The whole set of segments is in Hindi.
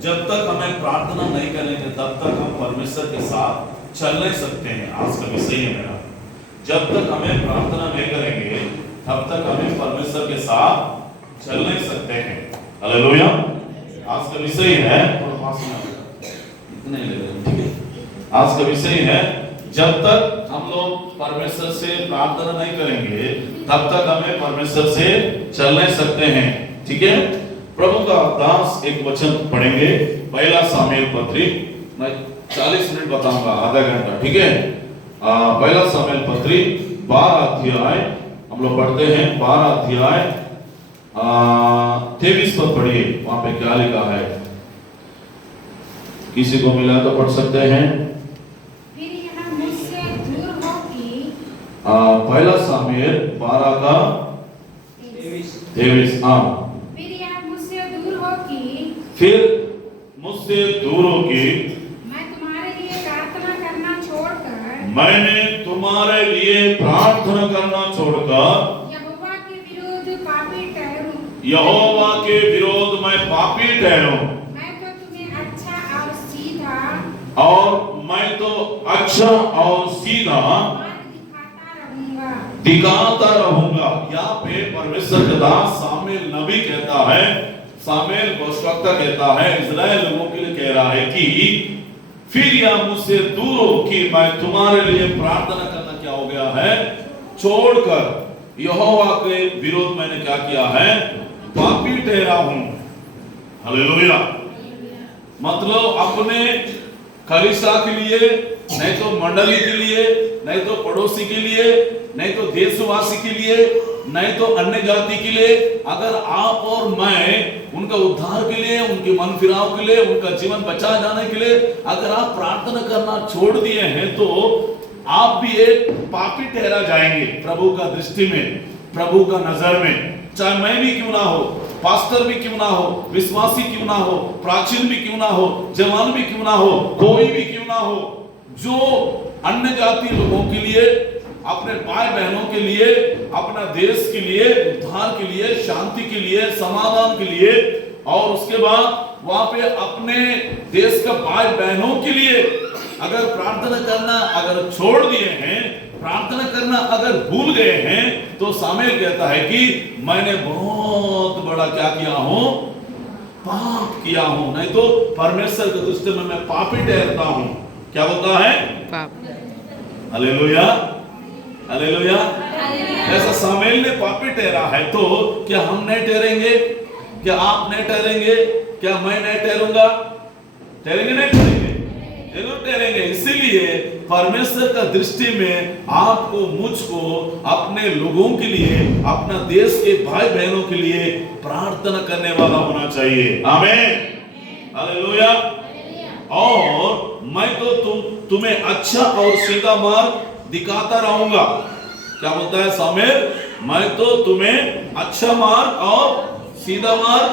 जब तक हमें प्रार्थना नहीं करेंगे तब तक हम परमेश्वर के साथ चल नहीं सकते हैं। आज का विषय है मेरा, जब तक हमें प्रार्थना नहीं करेंगे तब तक हमें परमेश्वर के साथ चल नहीं सकते हैं। हालेलुया। आज का विषय है, इतने ले रहे, ठीक है। आज का विषय है, जब तक हम लोग परमेश्वर से प्रार्थना नहीं करेंगे तब तक हमें परमेश्वर से चल नहीं सकते हैं, ठीक है। प्रभु का दास एक वचन पढ़ेंगे, पहला सामुएल पत्री। मैं 40 मिनट बताऊंगा, आधा घंटा, ठीक है। पहला सामुएल पत्री 12 अध्याय हम लोग पढ़ते हैं। 12 अध्याय 23 पद पढ़िए, वहां पे क्या लिखा है, किसी को मिला तो पढ़ सकते हैं। पहला सामुएल 12 का 23। फिर मुझसे दूर हो कि मैं तुम्हारे लिए प्रार्थना करना छोड़कर मैंने तुम्हारे लिए प्रार्थना करना छोड़कर यहोवा के विरुद्ध पापी ठहरूं। यहोवा के विरोध में पापी ठहरूं। मैं तो तुम्हें अच्छा और सीधा दिखाता रहूंगा। यहाँ पे परमेश्वर का दास सामुएल नबी कहता है, सामुएल भविष्यवक्ता कहता है, इस्राएल लोगों के लिए कह रहा है कि फिर यह मुझसे दूर हो कि मैं तुम्हारे लिए प्रार्थना करना क्या हो गया है, छोड़कर यहोवा के विरोध मैंने क्या किया है, पापी ठहरा हूं। हालेलुया। मतलब अपने कलीसिया के लिए, नहीं तो मंडली के लिए, नहीं तो पड़ोसी के लिए, नहीं तो देशवासी के लिए, नहीं तो अन्य जाति के लिए, अगर आप और मैं उनका उद्धार के लिए, उनके मन फिराव के लिए, उनका जीवन बचा जाने के लिए अगर आप प्रार्थना करना छोड़ दिए हैं तो आप भी एक पापी ठहरा जाएंगे प्रभु का दृष्टि में, प्रभु का नजर में। चाहे मैं भी क्यों ना हो, पास्टर भी क्यों ना हो, विश्वासी क्यों ना हो, प्राचीन भी क्यों ना हो, जवान भी क्यों ना हो, कोई भी क्यों ना हो, जो अन्य जाति लोगों के लिए, अपने भाई बहनों के लिए, अपना देश के लिए, उद्धार के लिए, शांति के लिए, समाधान के लिए, और उसके बाद वहां पे अपने देश का भाई बहनों के लिए अगर प्रार्थना करना अगर छोड़ दिए हैं, प्रार्थना करना अगर भूल गए हैं, तो सामुएल कहता है कि मैंने बहुत बड़ा क्या किया हूं, पाप किया हूं। नहीं तो परमेश्वर के दृष्टि में मैं पापी ठहरता हूं। क्या बोलता है? पाप। Hallelujah, hallelujah. ऐसा सामुएल ने पापी ठहरा है, तो क्या हम नहीं ठहरेंगे? क्या आप नहीं ठहरेंगे? क्या मैं नहीं ठहरूंगा? ठहरेंगे नहीं ठहरेंगे? जरूर ठहरेंगे। इसीलिए परमेश्वर का दृष्टि में आपको, मुझको, अपने लोगों के लिए, अपना देश के भाई बहनों के लिए प्रार्थना करने वाला होना चाहिए। आमीन, हालेलुया। और मैं तो तुम्हें अच्छा और सीधा मार्ग दिखाता रहूंगा। क्या बोलता है सामुएल? मैं तो तुम्हें अच्छा मार्ग और सीधा मार्ग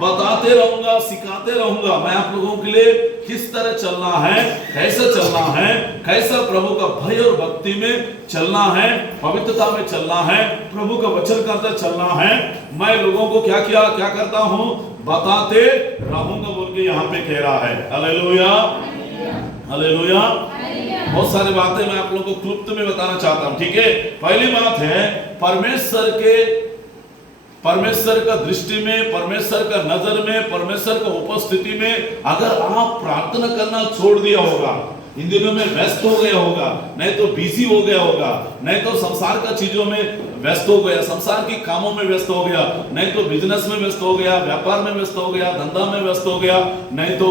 बताते रहूंगा, सिखाते रहूंगा। मैं आप लोगों के लिए किस तरह चलना है, कैसे चलना है, कैसा प्रभु का भय और भक्ति में चलना है, पवित्रता में चलना है, प्रभु का वचन करते चलना है। मैं लोगों को क्या करता हूं, बताते रहूंगा बोल के यहाँ पे कह रहा है। Hallelujah, hallelujah. बहुत सारी बातें मैं आप लोगों को क्लुप्त में बताना चाहता हूं, ठीक है। पहली बात है, परमेश्वर का दृष्टि में, परमेश्वर का नजर में, परमेश्वर का उपस्थिति में अगर आप प्रार्थना करना छोड़ दिया होगा, इन दिनों में व्यस्त हो गया होगा, नहीं तो बिजी हो गया होगा, नहीं तो संसार का चीजों में व्यस्त हो गया, संसार के कामों में व्यस्त हो गया, नहीं तो बिजनेस में व्यस्त हो गया, व्यापार में व्यस्त हो गया, धंधा में व्यस्त हो गया, नहीं तो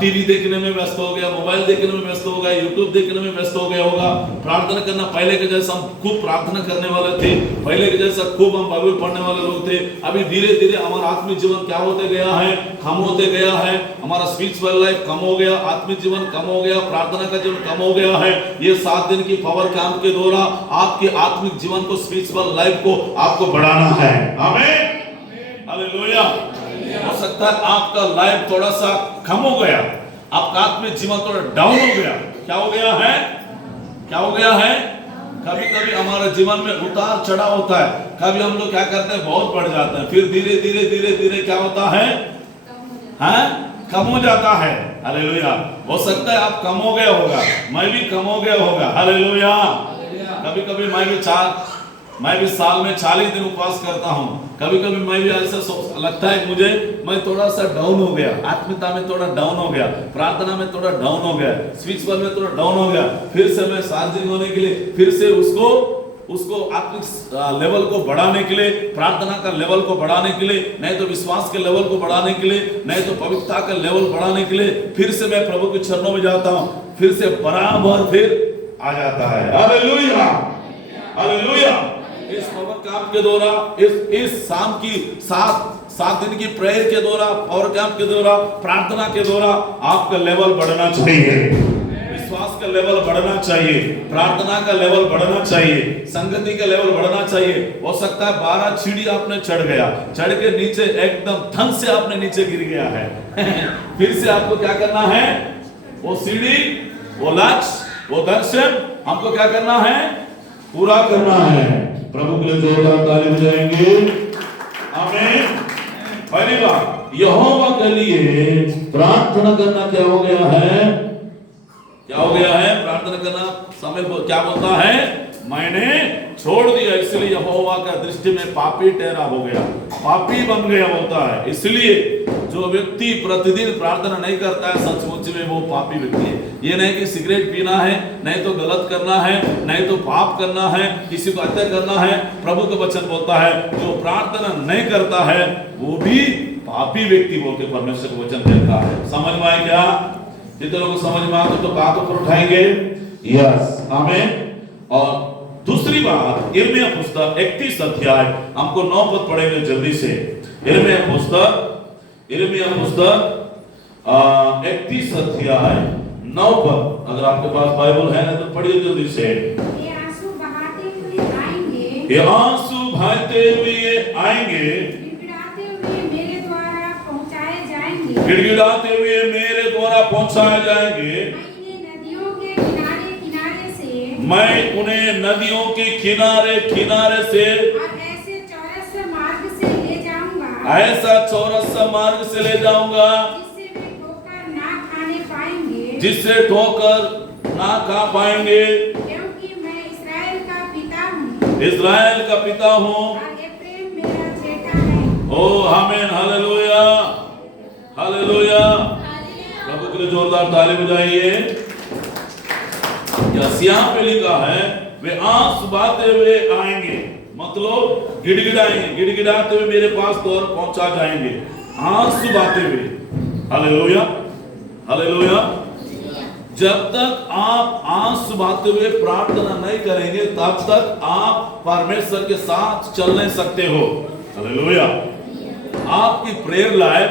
टीवी देखने में व्यस्त हो गया, मोबाइल देखने में व्यस्त हो गया, यूट्यूब देखने में व्यस्त हो गया होगा। प्रार्थना करना पहले के जैसा हम खूब प्रार्थना करने वाले थे, पहले के जैसा खूब हम बाइबल पढ़ने वाले लोग थे। अभी धीरे धीरे हमारा आत्मिक जीवन क्या होते गया है, कम होते गया है। हमारा स्पिरिचुअल लाइफ कम हो गया, आत्मिक जीवन कम हो गया, प्रार्थना का जीवन कम हो गया है। ये 7 दिन की पावर कैंप के द्वारा आपके आत्मिक जीवन को, स्पिरिचुअल लाइफ को आपको बढ़ाना है। आमीन, हालेलुया। हो सकता है आपका लाइफ थोड़ा सा कम हो गया, आपका आत्मिक जीवन थोड़ा डाउन हो गया। क्या हो गया है? क्या हो गया है? कभी कभी हमारे जीवन में उतार चढ़ाव होता है। कभी हम लोग क्या करते हैं, बहुत बढ़ जाते हैं, फिर धीरे धीरे धीरे धीरे क्या होता है, कम हो जाता है। हालेलुया। हो सकता है आप कम हो गया होगा, मैं भी कम हो गया होगा। हालेलुया। कभी कभी मैं भी साल में 40 दिन उपवास करता हूँ। कभी कभी मैं भी ऐसा लगता है मुझे मैं थोड़ा सा डाउन हो गया, आत्मीयता में थोड़ा डाउन हो गया, प्रार्थना में थोड़ा डाउन हो गया, स्पिरिचुअल में थोड़ा डाउन हो गया। फिर से मैं सार्वजनिक होने के लिए फिर से उसको आत्मिक लेवल को बढ़ाने के लिए, प्रार्थना का लेवल को बढ़ाने के लिए, नहीं तो विश्वास के लेवल को बढ़ाने के लिए, नहीं तो पवित्रता का लेवल बढ़ाने के लिए फिर से मैं प्रभु के चरणों में जाता हूँ, फिर से बराबर फिर आ जाता है। हालेलुया। हालेलुया। इस पावर कैंप के द्वारा, इस शाम की 7 दिन की प्रेयर के द्वारा, पावर कैंप के द्वारा, प्रार्थना के द्वारा आपका लेवल बढ़ना चाहिए, विश्वास का लेवल बढ़ना चाहिए, प्रार्थना का लेवल बढ़ना चाहिए, संगति का लेवल बढ़ना चाहिए। हो सकता है 12 सीढ़ी आपने चढ़ गया, चढ़ के नीचे एकदम धन से आपने नीचे गिर गया है। फिर से आपको क्या करना है? वो सीढ़ी, वो लक्ष्य, वो दर्शन हमको क्या करना है? पूरा करना है। प्रभु के लिए जोरदार ताली बजाएंगे। आमीन। पहली बात, यहोवा के लिए प्रार्थना करना क्या हो गया है? क्या हो गया है? प्रार्थना करना सामूएल क्या बोलता है? मैंने छोड़ दिया, इसलिए यहोवा का दृष्टि में पापी ठहरा हो गया, पापी बन गया बोलता है। इसलिए जो व्यक्ति प्रतिदिन प्रार्थना नहीं करता है सचमुच में वो पापी व्यक्ति है। ये नहीं कि सिगरेट पीना है, नहीं तो गलत करना है, नहीं तो पाप करना है, किसी को हत्या करना है। प्रभु का वचन बोलता है जो प्रार्थना नहीं करता है वो भी पापी व्यक्ति बोल के परमेश्वर का वचन कहता है। समझ में आए क्या? जितने लोगों को समझ में आते तो बातों पर उठाएंगे। यस, आमीन। और दूसरी बात, यिर्मयाह पुस्तक 31 अध्याय, हमको 9 पद पढ़ेंगे जल्दी से। यिर्मयाह पुस्तक 31 अध्याय 9 पद। अगर आपके पास बाइबल है तो पढ़िए जल्दी से। ये आंसू बहाते हुए आएंगे, ये आंसू बहाते हुए आएंगे, गिड़गिड़ाते हुए मेरे द्वारा पहुंचाए जाएंगे, गिड़गिड़ाते हुए मेरे द्वारा पहुंचाए जाएंगे। मैं उन्हें नदियों के किनारे किनारे से और ऐसे चौरस मार्ग से ले जाऊंगा, ऐसा चौरस मार्ग से ले जाऊंगा जिससे वे ठोकर ना खाने पाएंगे, जिससे ठोकर ना खा पाएंगे, क्योंकि मैं इस्राएल का पिता हूँ, इस्राएल का पिता हूँ और एफ्रेम मेरा बेटा है। ओ आमीन। हालेलुया। हालेलुया। प्रभु के लिए जोरदार ताली बजाइए। यहाँ पे लिखा है वे आंसू बहाते हुए आएंगे, मतलब गिड़गिड़ाएंगे, गिड़गिड़ाते हुए मेरे पास दौर पहुंचा जाएंगे, आंसू बहाते हुए। हालेलुया। हालेलुया। जब तक आप आंसू बहाते हुए प्रार्थना नहीं करेंगे तब तक आप परमेश्वर के साथ चल नहीं सकते हो। हालेलुया। आपकी प्रेयर लाइफ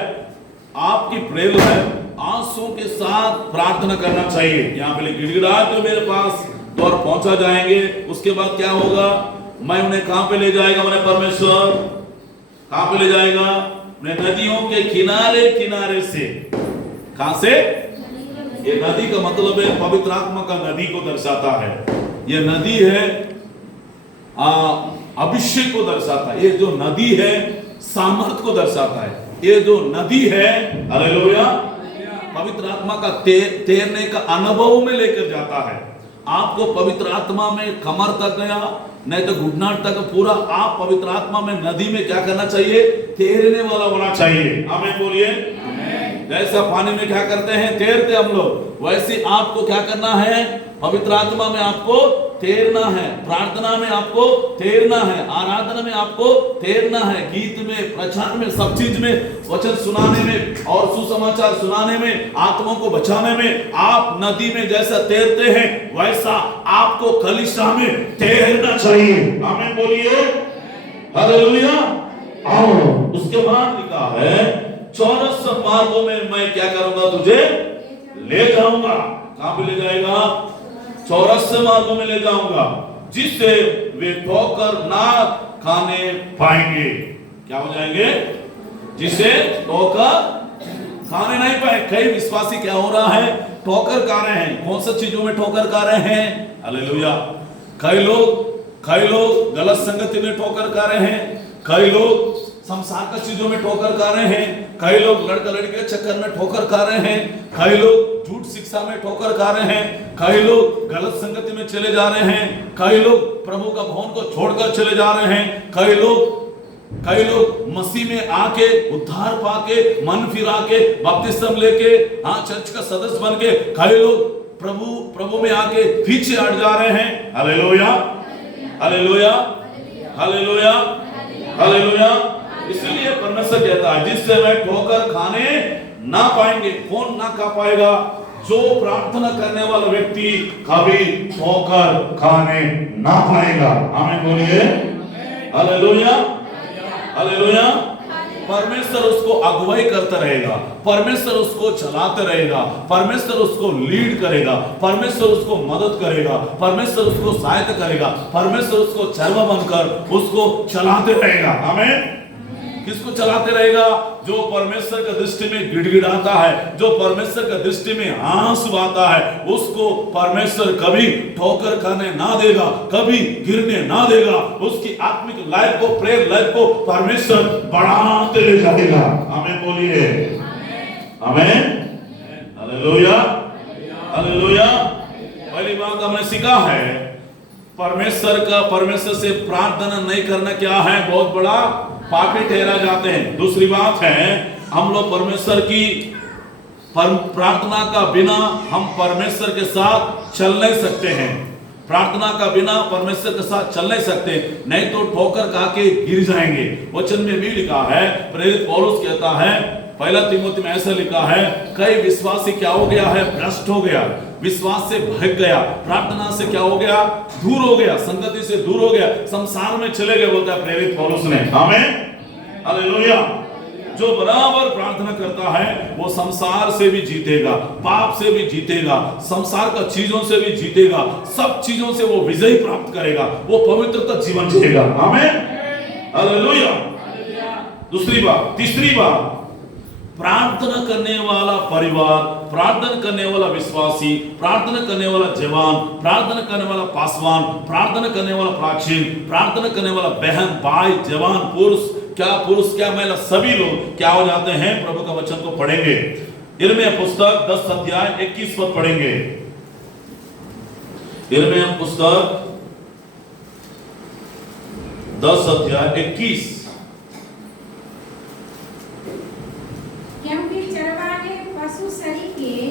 आंसू के साथ प्रार्थना करना चाहिए। यहाँ पे गिड़गिड़ाते हुए मेरे पास दौर पहुंचा जाएंगे। उसके बाद क्या होगा? मैं उन्हें कहां पे ले जाएगा? मैंने परमेश्वर कहां पे ले जाएगा? मैं नदियों के किनारे किनारे से। कहां से? ये नदी का मतलब है पवित्र आत्मा का नदी को दर्शाता है। ये नदी है अभिषेक को दर्शाता है। ये जो नदी है सामर्थ को दर्शाता है। ये जो नदी है, हालेलुया, पवित्र आत्मा का तैरने का अनुभव में लेकर जाता है। आपको पवित्र आत्मा में कमर तक गया, नहीं तो घुटना तक, पूरा आप पवित्र आत्मा में नदी में क्या करना चाहिए? तैरने वाला होना चाहिए। आमीन बोलिए। जैसा पानी में क्या करते हैं? तैरते हम लोग, वैसे आपको क्या करना है? पवित्र आत्मा में आपको तैरना है, प्रार्थना में आपको तैरना है, आराधना में आपको तैरना है, गीत में, प्रचार में, सब चीज में, वचन सुनाने में और सुसमाचार सुनाने में, आत्माओं को बचाने में आप नदी में जैसा तैरते हैं वैसा आपको कलीसिया में तैरना चाहिए। आमीन बोलिए। हालेलुया। और उसके बाद लिखा है चौरस मार्गों में मैं क्या करूंगा? तुझे ले जाऊंगा। कहां पे ले जाएगा? चौरस मार्गों में ले जाऊंगा, जिससे वे ठोकर ना खाने पाएंगे। क्या हो जाएंगे? जिसे ठोकर खाने नहीं पाए। कई विश्वासी क्या हो रहा है? ठोकर खा रहे हैं। कौन सी चीजों में ठोकर खा रहे हैं? हालेलुया। कई लोग गलत संगति में ठोकर खा रहे हैं, कई लोग संसार का चीजों में ठोकर खा रहे हैं, कई लोग लड़का लड़की के चक्कर में ठोकर खा रहे हैं, कई लोग झूठ शिक्षा में ठोकर खा रहे हैं, कई लोग गलत संगति में चले जा रहे हैं, कई लोग प्रभु का भवन को छोड़कर चले जा रहे हैं, कई लोग मसीह में आके उद्धार पाके मन फिरा के बपतिस्म लेके चर्च का सदस्य बन के कई लोग प्रभु में आके पीछे हट जा रहे हैं। Hallelujah, hallelujah, hallelujah, hallelujah. इसलिए परमेश्वर कहता है जिससे मैं ठोकर खाने ना पाएंगे। कौन ना खा पाएगा? जो प्रार्थना करने वाला व्यक्ति कभी ठोकर खाने ना पाएगा। आमीन बोलिए, हालेलुया, हालेलुया। परमेश्वर उसको अगुवाई करता रहेगा, परमेश्वर उसको चलाते रहेगा, परमेश्वर उसको लीड करेगा, परमेश्वर उसको मदद करेगा, परमेश्वर उसको सहायता करेगा, परमेश्वर उसको चरवा बनकर उसको चलाते रहेगा। आमीन। किसको चलाते रहेगा? जो परमेश्वर का दृष्टि में गिड़गिड़ाता है, जो परमेश्वर का दृष्टि में आंसू आता है, उसको परमेश्वर कभी ठोकर खाने ना देगा, कभी गिरने ना देगा। उसकी आत्मिक लाइफ को, प्रेयर लाइफ को परमेश्वर बढ़ाते ले जाएगा। आमीन बोलिए, आमीन, हालेलुया, हालेलुया। पहली बात हमने सीखा है परमेश्वर से प्रार्थना नहीं करना क्या है? बहुत बड़ा पापी ठहरा जाते हैं। दूसरी बात है हम लोग परमेश्वर की प्रार्थना का बिना हम परमेश्वर के साथ चल नहीं सकते हैं। प्रार्थना का बिना परमेश्वर के साथ चल नहीं सकते, नहीं तो ठोकर खा के गिर जाएंगे। वचन में भी लिखा है, प्रेरित पौलुस कहता है पहला तीमुथियुस में ऐसा लिखा है, कई विश्वासी क्या हो गया है? भ्रष्ट हो गया, विश्वास से भाग गया, प्रार्थना से क्या हो गया? दूर हो गया, संगति से दूर हो गया, संसार में चले गए, बोलता है प्रेरित पौलुस ने। आमीन, हालेलुया। जो बराबर प्रार्थना करता है वो संसार से भी जीतेगा, पाप से भी जीतेगा, संसार का चीजों से भी जीतेगा, सब चीजों से वो विजय प्राप्त करेगा, वो पवित्रता जीवन जिएगा। आमीन, हालेलुया। दूसरी बात, तीसरी बात, प्रार्थना करने वाला परिवार, प्रार्थना करने वाला विश्वासी, प्रार्थना करने वाला जवान, प्रार्थना करने वाला पासवान, प्रार्थना करने वाला प्राचीन, प्रार्थना करने वाला बहन, भाई, जवान, पुरुष क्या महिला, सभी लोग क्या हो जाते हैं? प्रभु का वचन को पढ़ेंगे। यिर्मयाह पुस्तक 10 अध्याय 21 पद पढ़ेंगे। यिर्मयाह पुस्तक 10 अध्याय 21। क्योंकि चरवाहे पशु सरीखे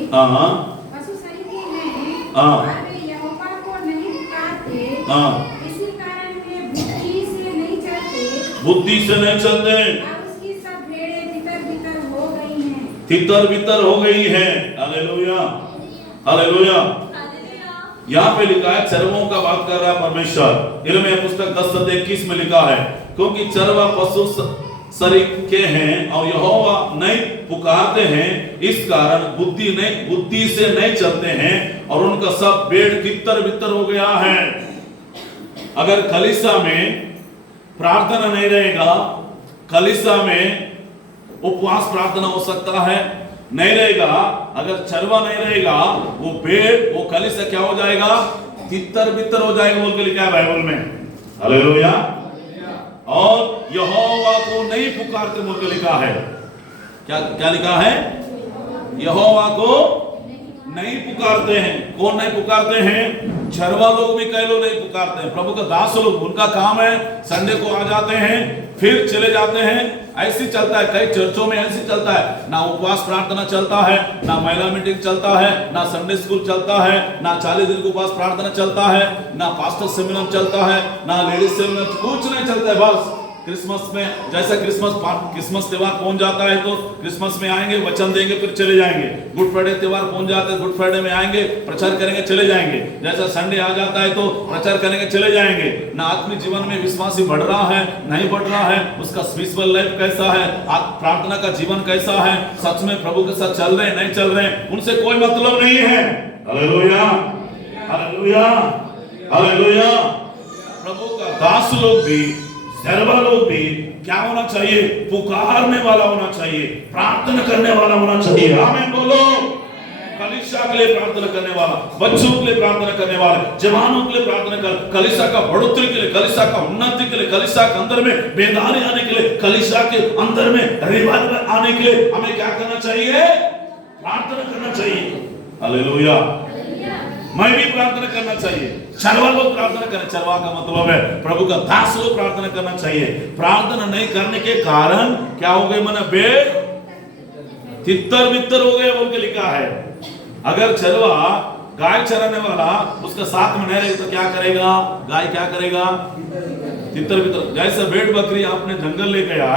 हैं, और वे यहोवा को नहीं पुकारते, इसी कारण वे बुद्धि से नहीं चलते, और उसकी सब भेड़ें तितर-बितर हो गई हैं। तितर-बितर हो गई हैं। Hallelujah, hallelujah. यहाँ पे लिखा है, चरवाओं का बात कर रहा है परमेश्वर। यिर्मयाह पुस्तक 10 अध्याय 21 में लिखा है, क्योंकि चरवा पशु सरीखे हैं और यहोवा नहीं पुकारते हैं, इस कारण बुद्धि से नहीं चलते हैं, और उनका सब भेड़ तितर-बितर हो गया है। अगर कलीसिया में प्रार्थना नहीं रहेगा, कलीसिया में उपवास प्रार्थना हो सकता है, नहीं रहेगा, अगर चरवा नहीं रहेगा, वो भेड़, वो कलीसिया क्या हो जाएगा? तितर-बितर हो जाएगा, बोल के लिखा है बाइबल में। हालेलुया। और यहोवा को नहीं पुकारते बोल के लिखा है। क्या लिखा है? यहोवा को नहीं पुकारते हैं। कौन नहीं पुकारते हैं? चरवा लोग भी कई लोग नहीं पुकारते हैं। प्रभु का दास लोग, उनका काम है संडे को आ जाते हैं फिर चले जाते हैं, ऐसी चलता है। कई चर्चों में ऐसी चलता है, ना उपवास प्रार्थना चलता है, ना महिला मीटिंग चलता है, ना संडे स्कूल चलता है, ना 40 दिन का उपवास प्रार्थना चलता है, ना पास्टर सेमिनार चलता है, ना लेडीज सेमिनार, कुछ नहीं चलता है। बस क्रिसमस में, जैसा क्रिसमस त्योहार पहुंच जाता है तो क्रिसमस में आएंगे, वचन देंगे, फिर चले जाएंगे। गुड फ्राइडे त्योहार पहुंच जाता है, गुड फ्राइडे में आएंगे, प्रचार करेंगे, चले जाएंगे। जैसा संडे आ जाता है तो प्रचार करेंगे, चले जाएंगे। ना आत्मिक जीवन में विश्वासी बढ़ रहा है, नहीं बढ़ रहा है, उसका स्पिरिचुअल लाइफ कैसा है, प्रार्थना का जीवन कैसा है, सच में प्रभु के साथ चल रहे हैं, नहीं चल रहे हैं, उनसे कोई मतलब नहीं है। Hallelujah, hallelujah, hallelujah. प्रभु का दास लोग भी, चरवा लोग भी क्या होना चाहिए? पुकारने वाला होना चाहिए, प्रार्थना करने वाला होना चाहिए। आमीन बोलो। कलीसिया के लिए प्रार्थना करने वाला, बच्चों के लिए प्रार्थना करने वाला, जवानों के लिए प्रार्थना कर, कलीसिया का बढ़ोतरी के लिए, कलीसिया का उन्नति के लिए, कलीसिया के अंदर में बेदारी आने के लिए, कलीसिया के अंदर में रिवाइवल आने के लिए हमें क्या करना चाहिए? प्रार्थना करना चाहिए। हालेलुया। मैं भी प्रार्थना करना चाहिए, चरवा लोग प्रार्थना करें। चरवा का मतलब है प्रभु का दास लोग प्रार्थना करना चाहिए। प्रार्थना नहीं करने के कारण क्या हो गए? मन बे तितर बितर हो गए बोल के लिखा है। अगर चरवा गाय चराने वाला उसका साथ में नहीं रहेगा तो क्या करेगा? गाय क्या करेगा? तितर बितर। जैसे भेड़ बकरी आपने जंगल ले गया,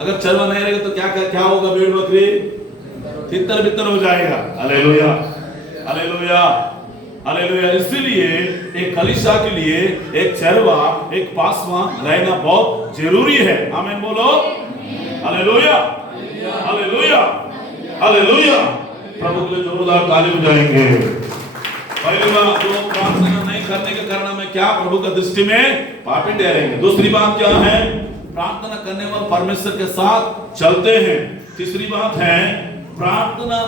अगर चरवा नहीं रहेगा तो क्या होगा? भेड़ बकरी तितर बितर हो जाएगा। Hallelujah, hallelujah, hallelujah. इसीलिए एक कलीसिया के लिए एक चरवा, एक पासवान रहना बहुत जरूरी है। आमीन बोलो। Hallelujah, hallelujah, hallelujah. प्रभु के लिए जोरदार ताली बजाएंगे। पहली बात, जो प्रार्थना नहीं करने के कारण में क्या प्रभु का दृष्टि में पापी ठहरेंगे। दूसरी बात क्या है? प्रार्थना करने वाले परमेश्वर के साथ चलते हैं। तीसरी बात है, प्रार्थना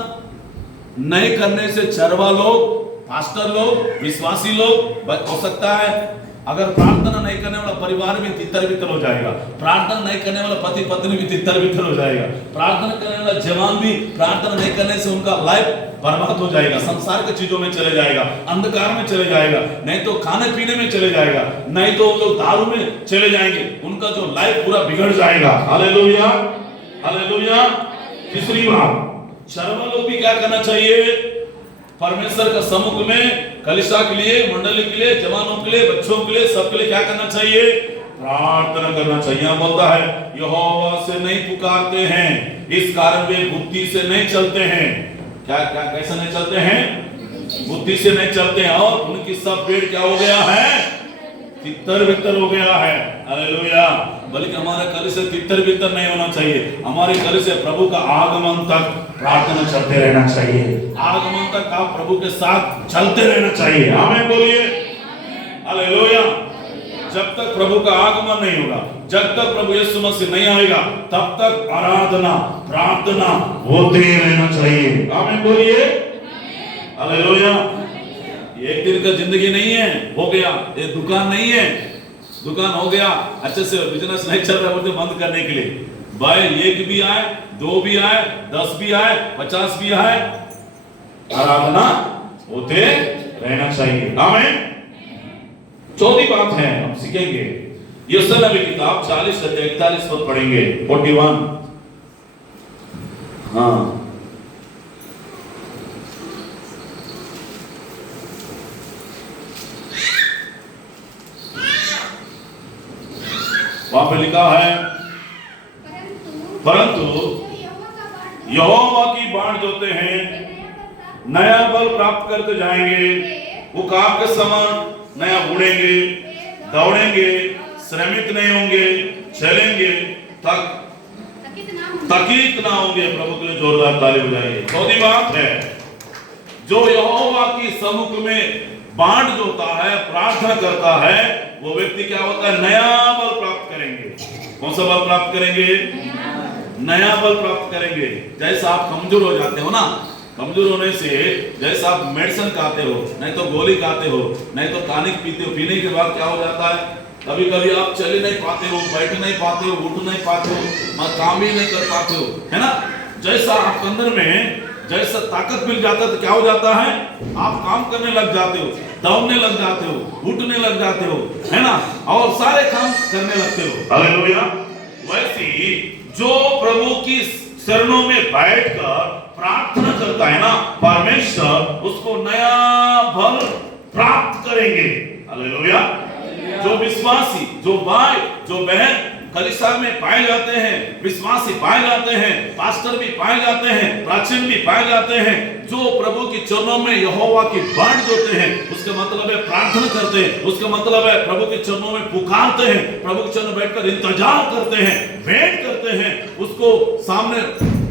नहीं करने से चरवा लोग, पास्टर लोग, विश्वासी लोग हो सकता है अगर प्रार्थना नहीं करने वाला परिवार भी तितर बितर हो जाएगा। प्रार्थना नहीं करने वाला पति पत्नी भी तितर बितर हो जाएगा। प्रार्थना करने वाला जवान भी प्रार्थना नहीं करने से उनका लाइफ बर्बाद हो जाएगा, संसार के चीजों में चले जाएगा, अंधकार में चले जाएगा, नहीं तो खाने पीने में चले जाएगा, नहीं तो लोग दारू में चले जाएंगे, उनका जो लाइफ पूरा बिगड़ जाएगा। Hallelujah, hallelujah. तीसरी बात, चरवा लोग भी क्या करना चाहिए? परमेश्वर का सम्मुख में कलीसिया के लिए, मंडली के लिए, जवानों के लिए, बच्चों के लिए, सबके लिए क्या करना चाहिए? प्रार्थना करना चाहिए। यहाँ बोलता है यहोवा से नहीं पुकारते हैं, इस कारण वे बुद्धि से नहीं चलते हैं। क्या क्या कैसे नहीं चलते हैं? बुद्धि से नहीं चलते हैं, और उनकी सब पेड़ क्या हो गया है? तितर बितर हो गया है। हालेलुया। बल्कि हमारा कलीसिया तितर बितर नहीं होना चाहिए। हमारे कलीसिया प्रभु का आगमन तक प्रार्थना चलते रहना चाहिए। आगमन तक आप प्रभु के साथ चलते रहना चाहिए। आमीन बोलिए। हालेलुया। जब तक प्रभु का आगमन नहीं होगा, जब तक प्रभु यीशु मसीह नहीं आएगा, तब तक आराधना, प्रार्थना होते रहना चाहिए। आमीन बोलिए। हालेलुया। एक दिन का जिंदगी नहीं है, हो गया। ये दुकान नहीं है, दुकान हो गया, अच्छे से बिजनेस नहीं चल रहा बोलते बंद करने के लिए। भाई एक भी आए, दो भी आए, 10 भी आए, 50 भी आए, आराधना होते रहना चाहिए। आमीन। चौथी बात है, हम सीखेंगे यशायाह नबी किताब 40 अध्याय 41 पद पढ़ेंगे। 41। हाँ, वहां पे लिखा है, परंतु यहोवा की बाण जोते हैं नया बल प्राप्त करते जाएंगे, वो काग के समान नया उड़ेंगे, दौड़ेंगे, श्रमित नहीं होंगे, चलेंगे, थकित ना होंगे। प्रभु के लिए जोरदार ताली बजाइए। चौथी बात है, जो यहोवा की सम्मुख में बाण जोता है, प्रार्थना करता है, वो व्यक्ति क्या होता है? नया बल प्राप्त करेंगे। कौन सा बल प्राप्त करेंगे? नया बल प्राप्त करेंगे। जैसे आप कमजोर हो जाते हो ना, कमजोर होने से जैसे आप मेडिसिन खाते हो, नहीं तो गोली खाते हो, नहीं तो टॉनिक पीते हो, पीने के बाद क्या हो जाता है? कभी कभी आप चले नहीं पाते हो, बैठ नहीं पाते हो, उठ नहीं पाते हो, काम ही नहीं कर पाते हो, है ना। जैसा आपके अंदर में जैसा ताकत मिल जाता है तो क्या हो जाता है? आप काम करने लग जाते हो, दौड़ने लग जाते हो, उठने लग जाते हो, है ना, और सारे काम करने लगते हो। हालेलुया। वैसे ही जो प्रभु की शरणों में बैठकर प्रार्थना करता है ना, परमेश्वर उसको नया बल प्राप्त करेंगे। हालेलुया। जो विश्वासी, जो भाई, जो बहन कलीसिया में पाए जाते हैं, विश्वासी पाए जाते हैं, पास्टर भी पाए जाते हैं, प्राचीन भी पाए जाते हैं, जो प्रभु की चरणों में यहोवा की बाण जोते हैं, उसका मतलब है प्रार्थना करते हैं, उसका मतलब है प्रभु के चरणों में पुकारते हैं, प्रभु के चरणों में बैठकर इंतजार करते हैं, वेट करते हैं, उसको सामने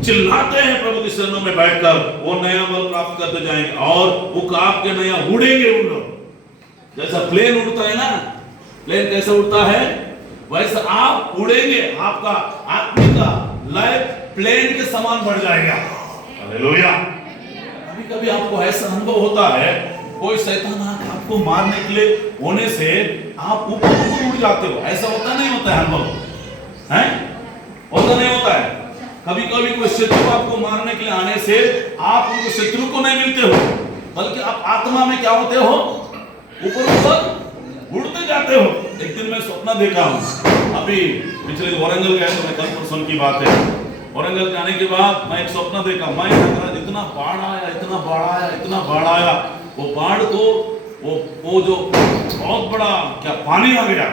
चिल्लाते हैं प्रभु के चरणों में बैठकर, वो नया बल प्राप्त करते जाएंगे और वो काग के नया उड़ेंगे। उन लोग जैसा प्लेन उड़ता है ना, प्लेन कैसे उड़ता है, वैसे आप उड़ेंगे, आपका आत्मिक लाइफ प्लेन के समान बढ़ जाएगा। हालेलुया। कभी कभी आपको ऐसा अनुभव होता है, कोई शैतान आके आपको मारने के लिए होने से आप ऊपर ऊपर उड़ जाते हो, ऐसा होता नहीं होता है अनुभव? हैं? होता नहीं होता है? कभी कभी कोई शत्रु आपको मारने के लिए आने से आप उनको शत्रु को नहीं मिलते हो, बल्कि आप आत्मा में क्या होते हो? ऊपर ऊपर उड़ते जाते हो। एक दिन मैं सपना देखा हूँ, अभी पिछले वारंगल गए तो मैं कल परसों की बात है, वारंगल जाने के बाद मैं एक सपना देखा, मैं इतना बाढ़ आया, इतना बाढ़ आया, इतना बाढ़ आया, वो बाढ़ को वो जो बहुत बड़ा क्या पानी आ गया,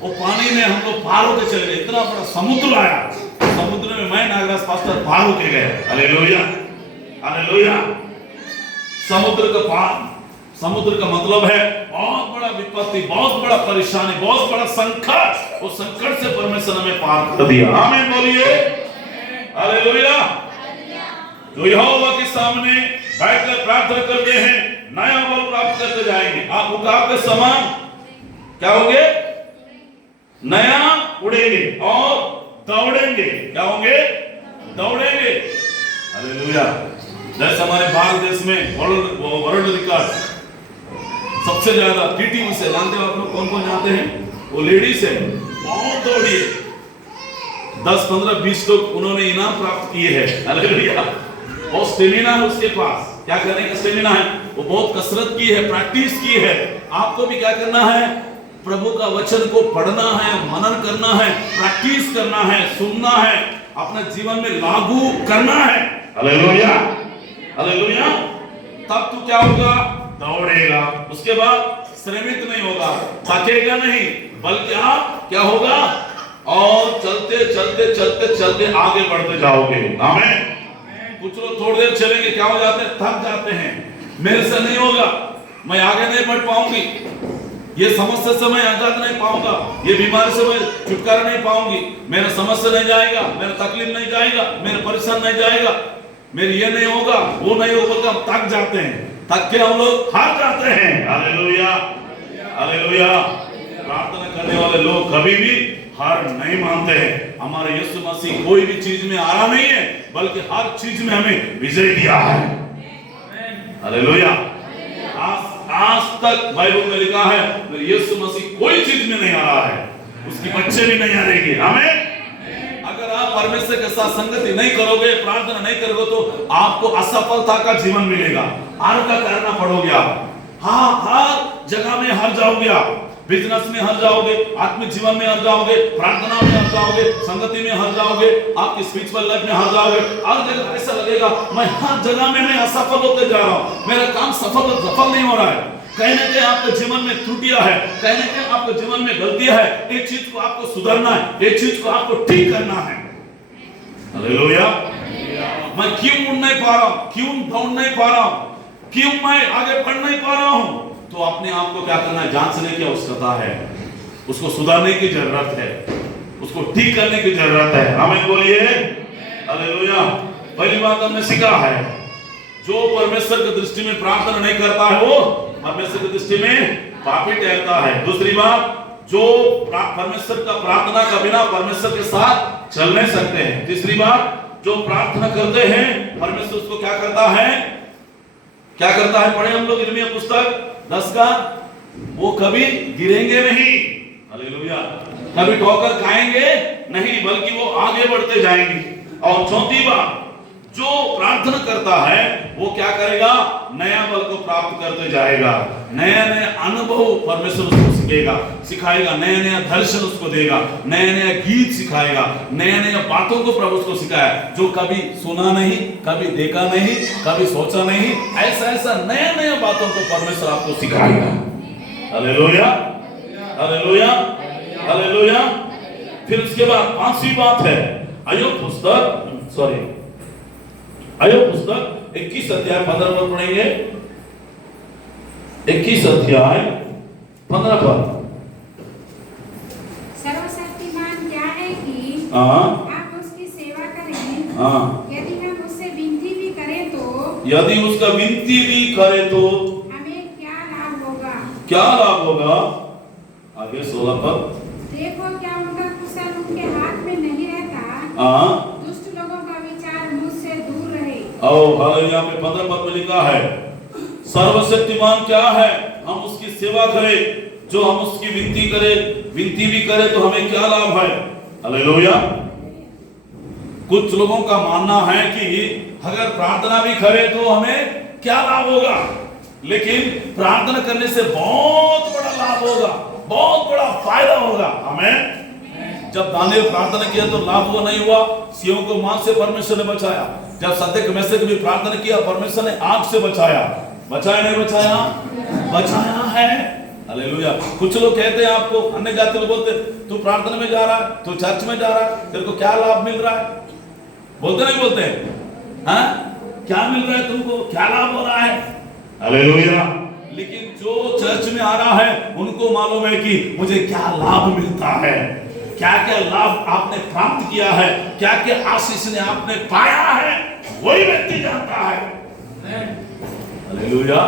वो पानी में हम लोग पार होके चले गए, इतना बड़ा समुद्र आया, समुद्र में मैं नागराज पास्टर पार होके गए। Hallelujah, hallelujah. समुद्र का पार, समुद्र का मतलब है बहुत बड़ा विपत्ति, बहुत बड़ा परेशानी, बहुत बड़ा संकट, उस संकट से परमेश्वर हमें पार कर दिया। आमीन बोलिए, हालेलुया। जो यहोवा के सामने बैठकर प्रार्थना करते हैं नया बल प्राप्त करते जाएंगे। आप उकाब के समान क्या होंगे? नया उड़ेंगे और दौड़ेंगे। क्या होंगे? दौड़ेंगे। हालेलुया। जैसे हमारे भारत देश में वर्ल्ड रिकॉर्ड सबसे ज्यादा पीटी उषा, जानते हो आप लोग कौन कौन जानते हैं? वो लेडीज है, बहुत दौड़ी है, 10, 15, 20 लोग उन्होंने इनाम प्राप्त किए हैं। हालेलुया। और स्टेमिना है उसके पास, क्या करने का स्टेमिना है? वो बहुत कसरत की है, प्रैक्टिस की है। आपको भी क्या करना है? प्रभु का वचन को पढ़ना है, मनन करना है, प्रैक्टिस करना है, सुनना है, अपने जीवन में लागू करना है। Hallelujah, hallelujah. तब तो क्या होगा? दौड़ेगा। उसके बाद श्रमित नहीं होगा, थकेगा नहीं, बल्कि आप क्या होगा? और चलते चलते चलते चलते आगे बढ़ते जाओगे। आमीन। कुछ लोग थोड़ी देर चलेंगे, क्या हो जाते हैं? थक जाते हैं। मेरे से नहीं होगा, मैं आगे नहीं बढ़ पाऊंगी, ये समस्या से मैं आजाद नहीं पाऊंगा, ये बीमारी से मैं छुटकारा नहीं पाऊंगी, मेरा समस्या नहीं जाएगा, मेरा तकलीफ नहीं जाएगा, मेरा परेशान नहीं जाएगा, मेरी ये नहीं होगा, वो नहीं होगा। हम थक जाते हैं, थक के हम लोग हार जाते हैं। Hallelujah, hallelujah. प्रार्थना करने वाले लोग कभी भी हार नहीं मानते हैं। हमारे यीशु मसीह कोई भी चीज में हारा नहीं है, बल्कि हर चीज में हमें विजय दिया है। हालेलुया। आज तक बाइबल में लिखा है यीशु मसीह कोई चीज में नहीं हारा है, उसकी बच्चे भी नहीं हारेंगे। हमें अगर आप परमेश्वर के साथ संगति नहीं करोगे, प्रार्थना नहीं करोगे, तो आपको असफलता का जीवन मिलेगा, हार का करना पड़ोगे आप। हाँ, हर जगह में हार जाओगे आप, बिजनेस में हार जाओगे, आत्मिक जीवन में हार जाओगे, प्रार्थना में हार जाओगे, संगति में हार जाओगे, आपकी स्पिरिचुअल लाइफ में हार जाओगे। हर जगह ऐसा लगेगा मैं हर जगह में मैं असफल होते जा रहा हूं, मेरा काम सफल नहीं हो रहा है। कहीं ना कहीं आपके जीवन में त्रुटियां है, कहीं ना कहीं आपके जीवन में गलतियां है। एक चीज को आपको सुधारना है, एक चीज को आपको ठीक करना है। हालेलुया। मैं क्यों उड़ नहीं पा रहा हूं, क्यों दौड़ नहीं पा रहा हूं, क्यों मैं आगे बढ़ नहीं पा रहा हूं? तो अपने आप को क्या करना है? जांचने की आवश्यकता है, उसको सुधारने की जरूरत है, उसको ठीक करने की जरूरत है। आमीन बोलिए, हालेलुया। पहली बात हमने सीखा है, जो परमेश्वर की दृष्टि में प्रार्थना नहीं करता है वो परमेश्वर की दृष्टि में पापी ठहरता है। दूसरी बात, जो परमेश्वर का प्रार्थना का बिना परमेश्वर के साथ चल नहीं सकते हैं। तीसरी बात, जो प्रार्थना करते हैं परमेश्वर उसको क्या करता है? क्या करता है? पढ़े हम लोग यिर्मयाह पुस्तक 10 का, वो कभी गिरेंगे नहीं। हालेलुया। कभी ठोकर खाएंगे नहीं, बल्कि वो आगे बढ़ते जाएंगे। और चौथी बात, जो प्रार्थना करता है वो क्या करेगा? नया बल को प्राप्त करते जाएगा, नया नया अनुभव परमेश्वर उसको सिखाएगा, नया नया दर्शन उसको देगा, नया नया गीत सिखाएगा, नया नया बातों को प्रभु उसको सिखाया, जो कभी सुना नहीं, कभी देखा नहीं, कभी सोचा नहीं, ऐसा नया नया बातों को परमेश्वर आपको सिखाएगा। Hallelujah, hallelujah, hallelujah. फिर उसके बाद पांचवी बात है, अय्यूब पुस्तक 21 अध्याय 15 पर पढ़ेंगे। 21 अध्याय 15 पर। सर्वशक्तिमान क्या है कि आप उसकी सेवा करें। यदि हम उससे विनती भी करें तो, यदि उसका विनती भी करे तो हमें क्या लाभ होगा? क्या लाभ होगा? आगे 16 पर। देखो क्या उनका कुशल उनके हाथ में नहीं रहता। दुष्ट लोगों का विचार मुझसे दूर रहे। और हालेलुया में 15 पद में लिखा है, सर्वशक्तिमान क्या है हम उसकी सेवा करें, जो हम उसकी विनती भी करें तो हमें क्या लाभ है। हालेलुया। कुछ लोगों का मानना है कि अगर प्रार्थना भी करें तो हमें क्या लाभ होगा, लेकिन प्रार्थना करने से बहुत बड़ा लाभ होगा, बहुत बड़ा फायदा होगा हमें। जब दानियल प्रार्थना किया तो लाभ हुआ नहीं हुआ, सिंहों को मां से परमेश्वर ने बचाया। जब सद्दक मेसक भी प्रार्थना किया, परमेश्वर ने आग से बचाया। बचाया नहीं बचाया? बचाया है। हालेलुया। कुछ लोग कहते हैं आपको, अन्य जाति लोग बोलते तू प्रार्थना में जा रहा है, तू चर्च में जा रहा है, तेरे को क्या लाभ मिल रहा है? बोलते नहीं बोलते? हाँ, क्या मिल रहा है तुमको, क्या लाभ हो रहा है? हालेलुया। लेकिन जो चर्च में आ रहा है उनको मालूम है कि मुझे क्या लाभ मिलता है, क्या क्या लाभ आपने प्राप्त किया है, क्या क्या आशीष ने आपने पाया है, वही व्यक्ति जानता है। हालेलुया।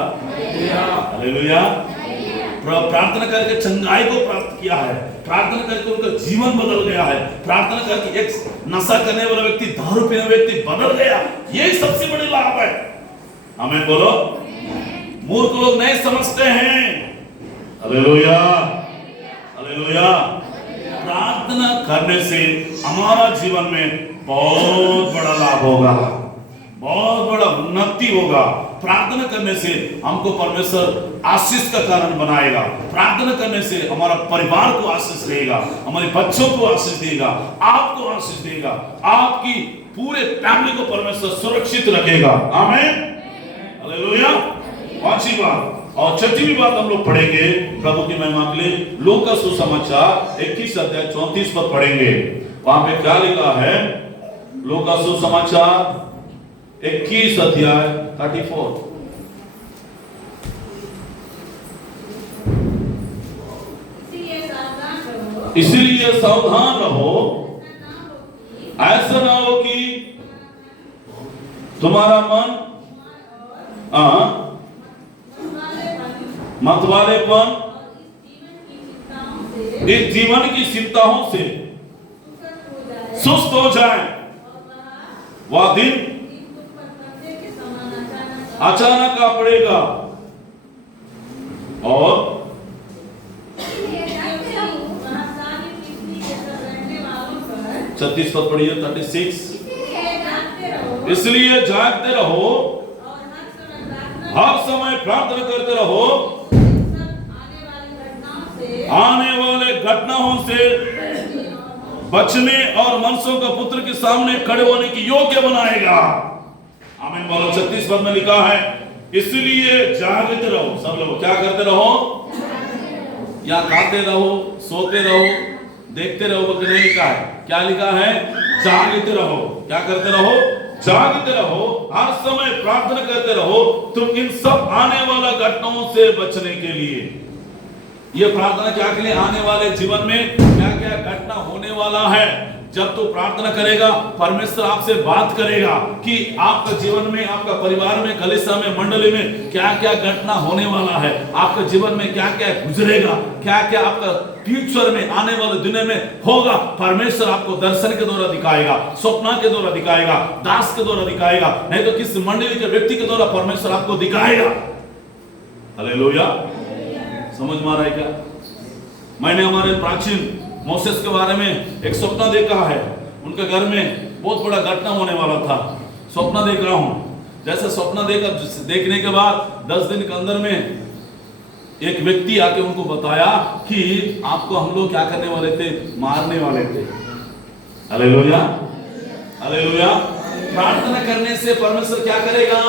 हालेलुया। प्रार्थना करके चंगाई को प्राप्त किया है, प्रार्थना करके उनका जीवन बदल गया है, प्रार्थना करके एक नशा करने वाला व्यक्ति, दारू पीने वाला व्यक्ति बदल गया। यही सबसे बड़ी लाभ है। हमें बोलो, मूर्ख लोग नहीं समझते हैं। हालेलुया। हालेलुया। प्रार्थना करने से हमारा जीवन में बहुत बड़ा लाभ होगा, बहुत बड़ा उन्नति होगा। प्रार्थना करने से हमको परमेश्वर आशीष का कारण बनाएगा। प्रार्थना करने से हमारा परिवार को आशीष देगा, हमारे बच्चों को आशीष देगा, आपको आशीष देगा, आपकी पूरे फैमिली को परमेश्वर सुरक्षित रखेगा। आमीन। हालेलुया। पांचवी बात और छठी बात हम लोग पढ़ेंगे प्रभु की महिमा के लिए, लूका सुसमाचार 21 अध्याय 34 पद पढ़ेंगे। वहां पे क्या लिखा है? लूका सुसमाचार 21 अध्याय 34। इसलिए सावधान रहो, ऐसा ना हो कि तुम्हारा मन मतवालेपन, इस जीवन की चिंताओं से सुस्त हो जाए। वह दिन अचानक आ पड़ेगा और 36 पद पढ़िए, 36। इसलिए जागते रहो, हर समय प्रार्थना करते रहो, आने वाले घटनाओं से बचने और मनुष्यों का पुत्र के सामने खड़े होने की योग्य बनाएगा। आमीन बोलो। 36 पद में लिखा है, इसलिए जागते रहो। सब लोग क्या करते रहो? या खाते रहो, सोते रहो, देखते रहो, वो नहीं लिखा है। क्या लिखा है? जागते रहो। क्या करते रहो? जागते रहो, हर समय प्रार्थना करते रहो, तुम इन सब आने वाला घटनाओं से बचने के लिए। ये प्रार्थना क्या के लिए? आने वाले जीवन में क्या क्या घटना होने वाला है। जब तू प्रार्थना करेगा, परमेश्वर आपसे बात करेगा कि आपका जीवन में, आपका परिवार में, कलीसिया में, मंडली में क्या क्या घटना होने वाला है, आपका जीवन में क्या क्या गुजरेगा, क्या क्या आपका फ्यूचर में, आने वाले दिनों में होगा। परमेश्वर आपको दर्शन के द्वारा दिखाएगा, स्वप्न के द्वारा दिखाएगा, दास के द्वारा दिखाएगा, नहीं तो किसी मंडली के व्यक्ति के द्वारा परमेश्वर आपको दिखाएगा। हालेलुया। समझ में आ रहा है क्या? मैंने हमारे प्राचीन मोसेस के बारे में एक स्वप्न देखा है। उनके घर में बहुत बड़ा घटना होने वाला था। स्वप्न देख रहा हूं। जैसे स्वप्न देखने के बाद 10 दिन के अंदर में एक व्यक्ति आके उनको बताया कि आपको हम लोग क्या करने वाले थे? मारने वाले थे। हालेलुया। हालेलुया। प्रार्थना करने से परमेश्वर क्या करेगा?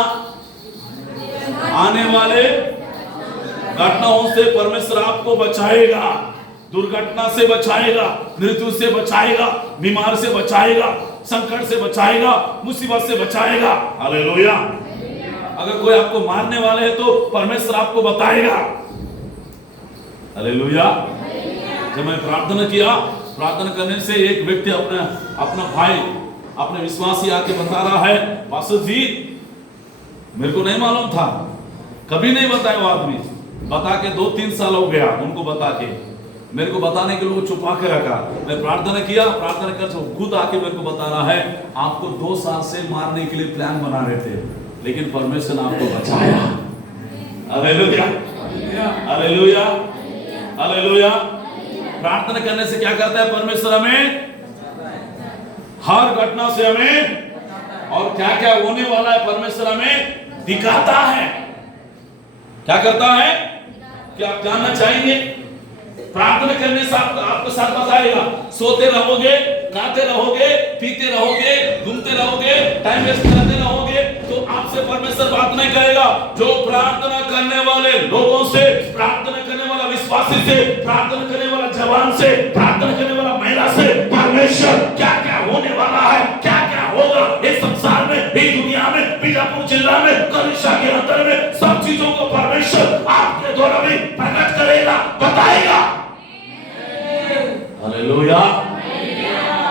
आने वाले घटनाओं से परमेश्वर आपको बचाएगा, दुर्घटना से बचाएगा, मृत्यु से बचाएगा, बीमार से बचाएगा, संकट से बचाएगा, मुसीबत से बचाएगा। हालेलुया। अगर कोई आपको मारने वाले है तो परमेश्वर आपको बताएगा। हालेलुया। जब मैं प्रार्थना किया, प्रार्थना करने से एक व्यक्ति अपना भाई, अपने विश्वासी आके बता रहा है, पास्टर जी मेरे को नहीं मालूम था, कभी नहीं बताया वो आदमी, बता के 2-3 साल हो गया उनको बता के। मेरे को बताने के लिए वो छुपा के रखा। मैं प्रार्थना किया, प्रार्थना कर खुद आके मेरे को बता रहा है आपको 2 साल से मारने के लिए प्लान बना रहे थे, लेकिन परमेश्वर ने आपको बचाया। Hallelujah, hallelujah, hallelujah. प्रार्थना करने से क्या करता है परमेश्वर? हमें हर घटना से हमें और क्या क्या होने वाला है परमेश्वर हमें दिखाता है। क्या करता है? क्या आप जानना चाहेंगे? प्रार्थना करने से आपको साथ बताएगा। सोते रहोगे, खाते रहोगे, पीते रहोगे, घूमते रहोगे, टाइम वेस्ट करते रहोगे तो आपसे परमेश्वर बात नहीं करेगा। जो प्रार्थना करने वाले लोगों से, प्रार्थना करने वाला विश्वासी से, प्रार्थना करने वाला जवान से, प्रार्थना करने वाला महिला से परमेश्वर क्या क्या होने वाला है, क्या क्या होगा इस संसार में, इस दुनिया में, बीजापुर जिला में, कलिशा के अंदर में, सब चीजों को परमेश्वर आपके द्वारा भी प्रकट करेगा, बताएगा। Hallelujah,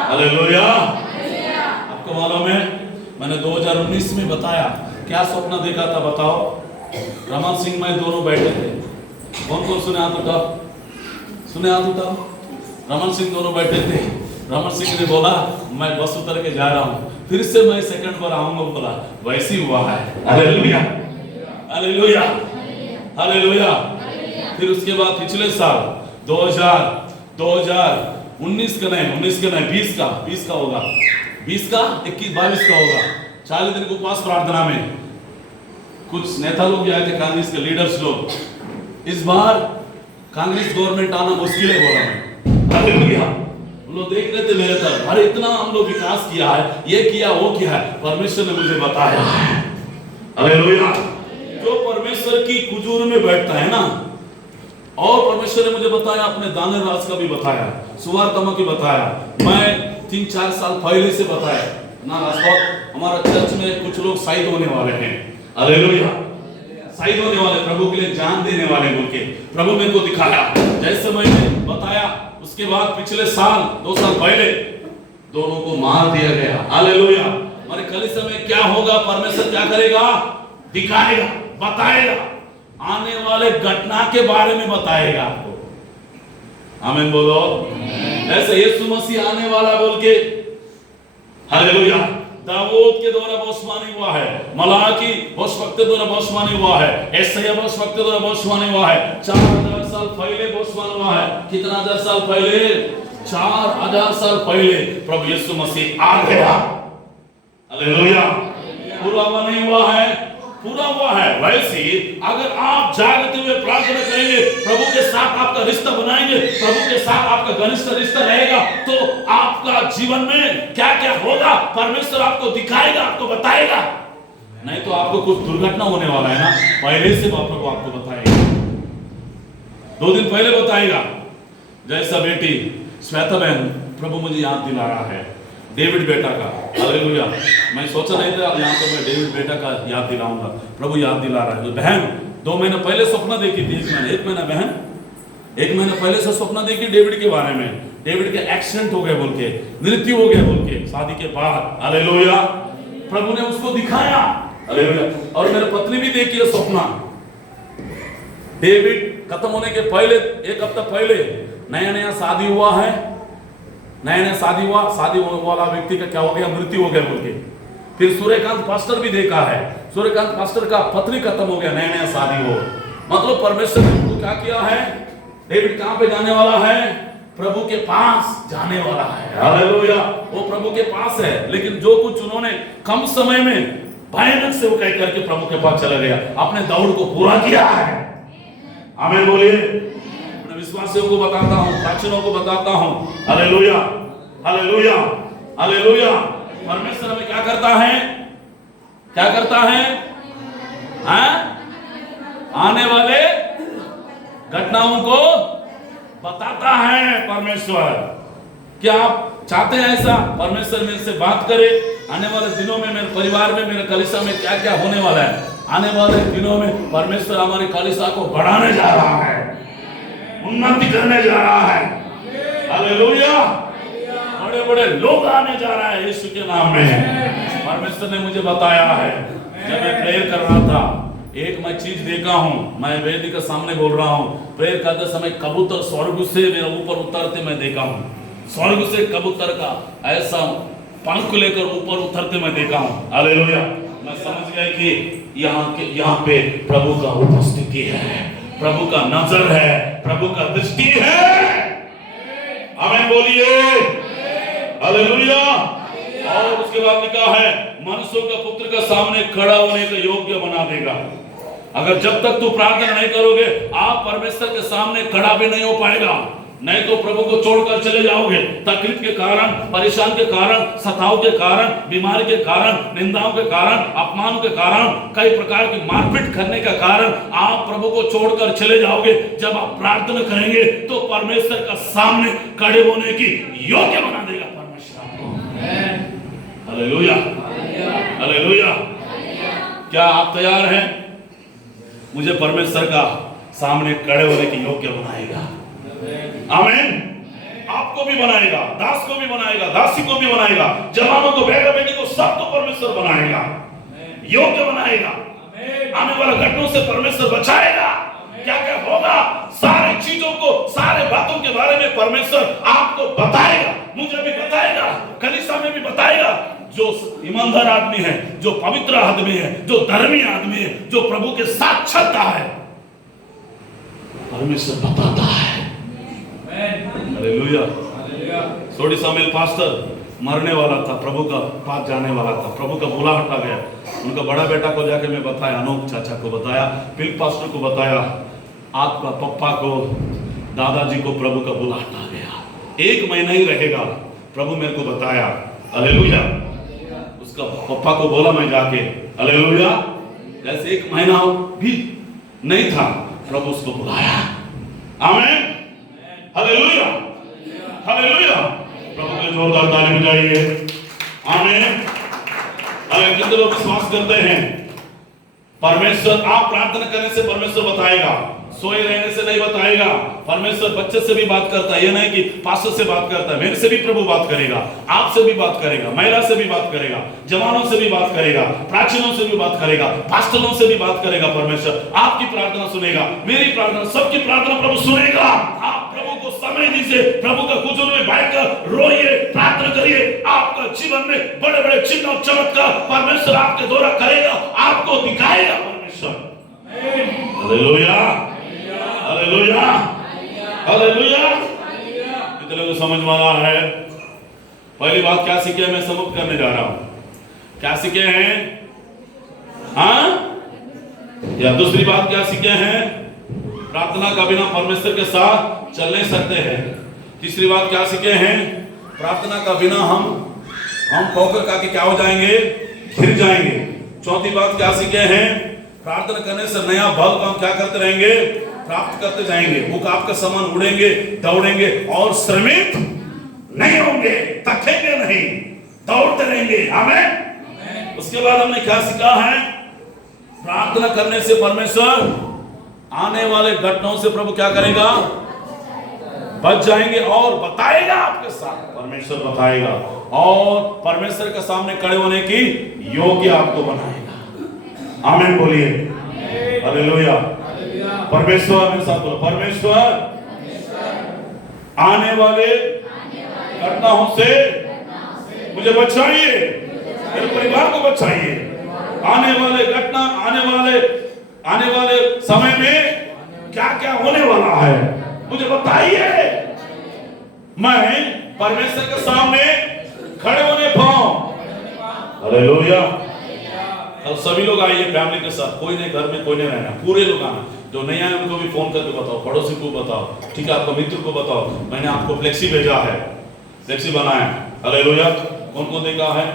hallelujah. आपको मालूम है मैंने 2019 में बताया क्या सपना देखा था? बताओ। रमन सिंह मैं दोनों बैठे थे। कौन कौन सुने हाथ उठाओ, सुने हाथ उठाओ। रमन सिंह दोनों बैठे थे। रमन सिंह ने बोला मैं बस उतर के जा रहा हूँ, फिर से मैं सेकंड पर आऊंगा। बोला वैसे हुआ है। Hallelujah, hallelujah, hallelujah. फिर उसके बाद पिछले साल 2019 का नहीं, 19 का नहीं, 20 का होगा, 20 का 21-22 का होगा। 40 दिन के उपवास प्रार्थना में कुछ नेता लोग भी आए थे, कांग्रेस के लीडर्स लोग। इस बार कांग्रेस गवर्नमेंट आना मुश्किल है बोला मैं। हालेलुया। हम लोग देख रहे थे मेरे तरफ, अरे इतना हम लोग विकास किया है, ये किया वो किया है। परमेश्वर ने मुझे बताया है। हालेलुया। जो परमेश्वर की कुजूर में बैठता है ना, और परमेश्वर ने मुझे बताया, अपने दानियल राज का भी बताया, सुवार्तमा की बताया, मैं 3-4 साल पहले से बताया ना। हमारा चर्च में कुछ लोग शहीद होने वाले हैं। हालेलुया, शहीद होने वाले, प्रभु के लिए जान देने वाले बोल के प्रभु मेरे को दिखाया। जैसे मैंने बताया उसके बाद पिछले साल 2 साल पहले दोनों को मार दिया गया। हालेलुया। हमारे कलीसिया में क्या होगा? परमेश्वर क्या करेगा? दिखाएगा, बताएगा, आने वाले घटना के बारे में बताएगा आपको। आमीन बोलो। ऐसे यीशु मसीह आने वाला बोल के, हालेलुया, दाऊद के द्वारा भविष्यवाणी हुआ है, मलाकी भविष्यवक्ता द्वारा भविष्यवाणी हुआ है, यशायाह भविष्यवक्ता द्वारा भविष्यवाणी हुआ है। 4000 साल पहले भविष्यवाणी हुआ है। कितना 1000 साल पहले? 4000 साल पहले प्रभु यीशु मसीह आ गया। हालेलुया। पूरा हुआ नहीं हुआ है, पूरा हुआ है। वैसे अगर आप जागते हुए प्रार्थना करेंगे, प्रभु के साथ आपका रिश्ता बनाएंगे, प्रभु के साथ आपका घनिष्ठ रिश्ता रहेगा, तो आपका जीवन में क्या क्या होगा परमेश्वर आपको दिखाएगा, आपको बताएगा। नहीं तो आपको कुछ दुर्घटना होने वाला है ना, पहले से प्रभु आपको बताएगा। 2 दिन पहले बताएगा। जैसा बेटी श्वेता बहन, प्रभु मुझे याद दिला रहा है डेविड बेटा का। हालेलुया। मैं सोचा नहीं था यहाँ पे मैं डेविड बेटा का याद दिलाऊंगा, प्रभु याद दिला रहा है। तो बहन 2 महीने पहले सपना देखी थी, 1 महीना बहन 1 महीना पहले से सपना देखी डेविड के बारे में। डेविड के एक्सीडेंट हो गए बोल के, मृत्यु हो गया बोल के शादी के बाद। हालेलुया। प्रभु ने उसको दिखाया। हालेलुया। और मेरी पत्नी भी देखी है सपना। डेविड खत्म होने के पहले 1 हफ्ता पहले नया शादी हुआ है, नया शादी हुआ, शादी वाला व्यक्ति का क्या हो गया? मृत्यु हो गया बोल के। फिर सूर्यकांत पास्टर भी देखा है, सूर्यकांत पास्टर का पत्नी खत्म हो गया, नया शादी हो। मतलब परमेश्वर ने उनको क्या किया है? डेविड कहां पे जाने वाला है? प्रभु के पास जाने वाला है। हालेलुया। वो प्रभु के पास है, लेकिन जो कुछ उन्होंने कम समय में भयानक से वो कह करके प्रभु के पास चला गया, अपने दौड़ को पूरा किया है। आमीन बोलिए। विश्वासियों को बताता हूं, प्राचीनों को बताता हूं। Hallelujah, hallelujah, hallelujah. परमेश्वर हमें क्या करता है? क्या करता है? आने वाले घटनाओं को बताता है परमेश्वर। क्या आप चाहते हैं ऐसा? परमेश्वर मेरे से बात करे, आने वाले दिनों में मेरे परिवार में, मेरे कलीसिया में क्या क्या होने वाला है। आने वाले दिनों में परमेश्वर हमारे कलीसिया को बढ़ाने जा रहा है, उन्नति करने जा रहा है। हालेलुया। बड़े बड़े लोग आने जा रहा है यीशु के नाम में। परमेश्वर ने मुझे बताया है, जब मैं प्रेयर कर रहा था, एक मैं चीज देखा हूं, मैं वेदी के सामने बोल रहा हूं, प्रेयर करते समय कबूतर स्वर्ग से मेरे ऊपर उतरते मैं देखा हूं। स्वर्ग से कबूतर का ऐसा पंख लेकर ऊपर उतरते मैं देखा हूं। हालेलुया। मैं समझ गया कि यहाँ पे प्रभु का उपस्थिति है, प्रभु का नजर है, प्रभु का दृष्टि है। आमीन बोलिए। हालेलुया। और उसके बाद लिखा है मनुष्यों का पुत्र का सामने खड़ा होने का योग्य बना देगा। अगर जब तक तू प्रार्थना नहीं करोगे आप परमेश्वर के सामने खड़ा भी नहीं हो पाएगा। नहीं तो प्रभु को छोड़कर चले जाओगे। तकलीफ के कारण, परेशान के कारण, सताव के कारण, बीमारी के कारण, निंदाओं के कारण, अपमानों के कारण, कई प्रकार की मारपीट करने का कारण आप प्रभु को छोड़कर चले जाओगे। जब आप प्रार्थना करेंगे तो परमेश्वर का सामने खड़े होने की योग्य बना देगा परमेश्वर आपको। Hallelujah, hallelujah. क्या आप तैयार हैं? मुझे परमेश्वर का सामने खड़े होने की योग्य बनाएगा। आमीन। आपको भी बनाएगा, दास को भी बनाएगा, दासी को भी बनाएगा, जवानों को, बेटा बेटी को, सबको परमेश्वर बनाएगा, योग्य बनाएगा। आने वाले घटनाओं से परमेश्वर बचाएगा। क्या क्या होगा, सारे चीजों को, सारे बातों के बारे में परमेश्वर आपको बताएगा, मुझे भी बताएगा, कलीसिया में भी बताएगा। जो ईमानदार आदमी है, जो पवित्र आदमी है, जो धर्मी आदमी है, जो प्रभु के साथ चलता है, परमेश्वर बताता है। हालेलुया। सोडी सामुएल पास्टर मरने वाला था, प्रभु का पास जाने वाला था, प्रभु का बुलाहट आ गया। उनका बड़ा बेटा को जाके मैं बताया, अनोख चाचा को बताया, फिलिप पास्टर को बताया, आपका पप्पा को, दादाजी को प्रभु का बुलाहट आ गया। 1 महीना ही रहेगा, प्रभु मेरे को बताया। हालेलुया। उसका पप्पा को बोला मैं जाके, हालेलुया। जैसे 1 महीना भी नहीं था, प्रभु उसको बुलाया। आमीन, हालेलुया, हालेलुया। प्रभु के जोरदार ताली बजाइए। आमीन। अगर कितने लोग विश्वास करते हैं परमेश्वर, आप प्रार्थना करने से परमेश्वर बताएगा, सोए रहने से नहीं बताएगा। परमेश्वर बच्चे से भी बात करता है, ये नहीं कि पास्टर से बात करता है, मेरे से भी प्रभु बात करेगा, आपसे भी बात करेगा, महिला से भी बात करेगा, जवानों से भी बात करेगा, प्राचीनों से भी बात करेगा, पास्टरों से भी बात करेगा। परमेश्वर आपकी प्रार्थना सुनेगा, मेरी प्रार्थना, सबकी प्रार्थना प्रभु सुनेगा। आप प्रभु को समय दीजिए, प्रभु का हुजूर में बैठकर रोइए, प्रार्थना करिए। आपका जीवन में बड़े बड़े चिन्ह और चमत्कार परमेश्वर आपके द्वारा करेगा, आपको दिखाएगा परमेश्वर। Hallelujah, hallelujah, hallelujah. कितने लोगों को समझ में आ रहा है? पहली बात क्या सीखे, मैं समाप्त करने जा रहा हूं। क्या सीखे हैं? हाँ, या दूसरी बात क्या सीखे हैं? प्रार्थना का बिना परमेश्वर के साथ चल नहीं सकते हैं। तीसरी बात क्या सीखे हैं? प्रार्थना का बिना हम ठोकर खा के क्या हो जाएंगे? गिर जाएंगे। चौथी बात क्या सीखे हैं? प्रार्थना करने से नया बल हम क्या करते रहेंगे? प्राप्त करते जाएंगे। भूख आपका समान उड़ेंगे, दौड़ेंगे और श्रमित नहीं होंगे, थकेंगे नहीं, दौड़ते रहेंगे। आमीन। उसके बाद हमने क्या सीखा है? प्रार्थना करने से परमेश्वर आने वाले घटनाओं से प्रभु क्या करेगा? बच जाएंगे और बताएगा, आपके साथ परमेश्वर बताएगा और परमेश्वर के सामने खड़े होने की योग्य आपको बनाएगा। आमीन बोलिए। हालेलुया। परमेश्वर, मेरे साथ बोलो, परमेश्वर आने वाले घटनाओं से मुझे बचाइए, मेरे परिवार को बचाइए। आने वाले घटना, आने वाले समय में क्या क्या होने वाला है मुझे बताइए। मैं परमेश्वर के सामने खड़े होने पाऊं। हालेलुया। अब सभी लोग आइए फैमिली के साथ, कोई नहीं घर में, कोई नहीं रहना, पूरे लोग आना। जो नहीं आए उनको भी फोन करके बताओ, पड़ोसी को बताओ, ठीक है, आपका मित्र को बताओ, मैंने आपको फ्लेक्सी भेजा है, फ्लेक्सी बनाया। हालेलुया। कौन कौन देखा है?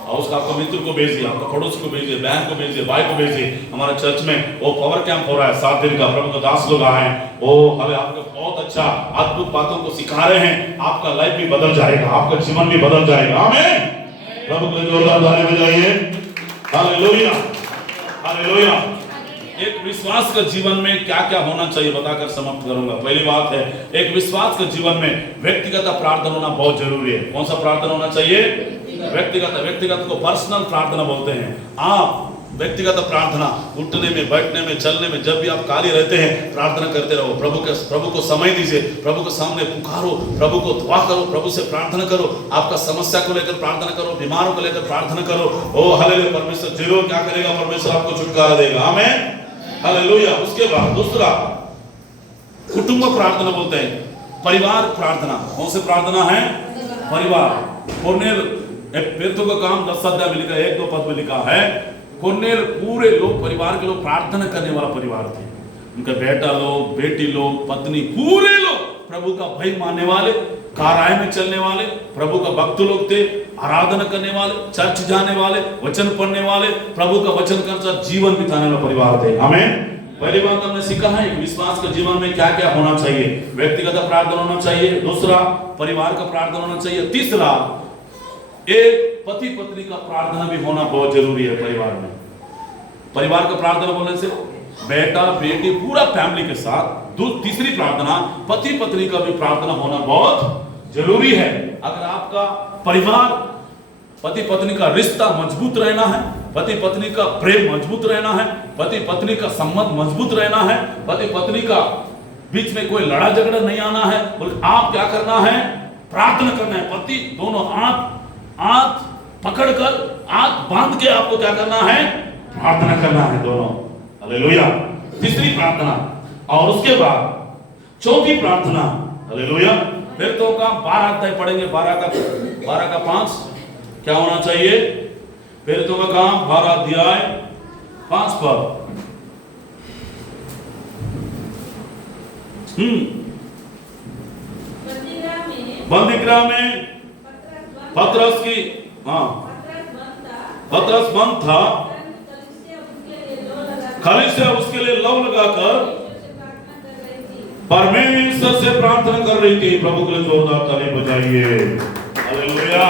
और उसका आपका मित्र को भेजिए, आपका पड़ोसी को भेजिए, बहन को भेजिए, भाई को भेजिए। हमारे चर्च में वो पावर कैंप हो रहा है 7 दिन का, प्रभु का दास लोग आए हैं, वो हमें आपको बहुत अच्छा अद्भुत बातों को सिखा रहे हैं। आपका लाइफ भी बदल जाएगा, आपका जीवन भी बदल जाएगा। आमीन। प्रभु को जोरदार ताली बजाइए। Hallelujah, hallelujah. एक विश्वास के जीवन में क्या क्या होना चाहिए बताकर समाप्त करूंगा। पहली बात है, एक विश्वास के जीवन में व्यक्तिगत प्रार्थना होना बहुत जरूरी है। कौन सा प्रार्थना होना चाहिए? व्यक्तिगत को पर्सनल प्रार्थना बोलते हैं। आप व्यक्तिगत प्रार्थना, उठने में, बैठने में, चलने में, जब भी आप खाली रहते हैं प्रार्थना करते रहो। प्रभु को समय दीजिए, प्रभु के सामने पुकारो, प्रभु को दुआ करो, प्रभु से प्रार्थना करो, आपका समस्या को लेकर प्रार्थना करो, बीमारों को लेकर प्रार्थना करो। ओ हालेलुया, परमेश्वर जरूर क्या करेगा, परमेश्वर आपको छुटकारा देगा। आमीन, हालेलुया। उसके बाद दूसरा कुटुंब प्रार्थना बोलते हैं, परिवार प्रार्थना। कौन सी प्रार्थना है? परिवार। कुरनेल पेतों का काम 10 अध्याय में लिखा है, 1-2 पद में लिखा है, कुरनेल पूरे लोग, परिवार के लोग प्रार्थना करने वाला परिवार थे। उनका बेटा लोग, बेटी लोग, पत्नी, पूरे लोग प्रभु का भय मानने वाले, काराय में चलने वाले, प्रभु का भक्त लोग थे, आराधना करने वाले, चर्च जाने वाले, वचन पढ़ने वाले, प्रभु का वचन कर जीवन बिताने वाला परिवार थे। आमीन। पहली बात हमने सीखा है कि विश्वास के जीवन में क्या क्या होना चाहिए। व्यक्तिगत प्रार्थना होना चाहिए, दूसरा परिवार का प्रार्थना होना चाहिए, तीसरा एक पति पत्नी का प्रार्थना भी होना बहुत जरूरी है परिवार में। परिवार का प्रार्थना बोलने से बेटा बेटी पूरा फैमिली के साथ। तीसरी प्रार्थना पति पत्नी का भी प्रार्थना होना बहुत जरूरी है। अगर आपका परिवार, पति पत्नी का रिश्ता मजबूत रहना है, पति पत्नी का प्रेम मजबूत रहना है, पति पत्नी का संबंध मजबूत रहना है, पति पत्नी का बीच में कोई लड़ा झगड़ा नहीं आना है, बल्कि आप क्या करना है? प्रार्थना करना है। पति दोनों हाथ पकड़कर, हाथ बांध के आपको क्या करना है? प्रार्थना करना है दोनों। हालेलुया। तीसरी प्रार्थना। और उसके बाद चौथी प्रार्थना, हालेलुया, फिर तो का 12 अध्याय पढ़ेंगे, 12 का 5 क्या होना चाहिए? फिर तो का काम 12 अध्याय 5 पद। बंदीगृह में पतरस की पतरस बंद था, कलीसिया उसके लिए लौ लगाकर परमेश्वर से प्रार्थना कर रही थी। प्रभु के लिए जोरदार ताली बजाइए। हालेलुया।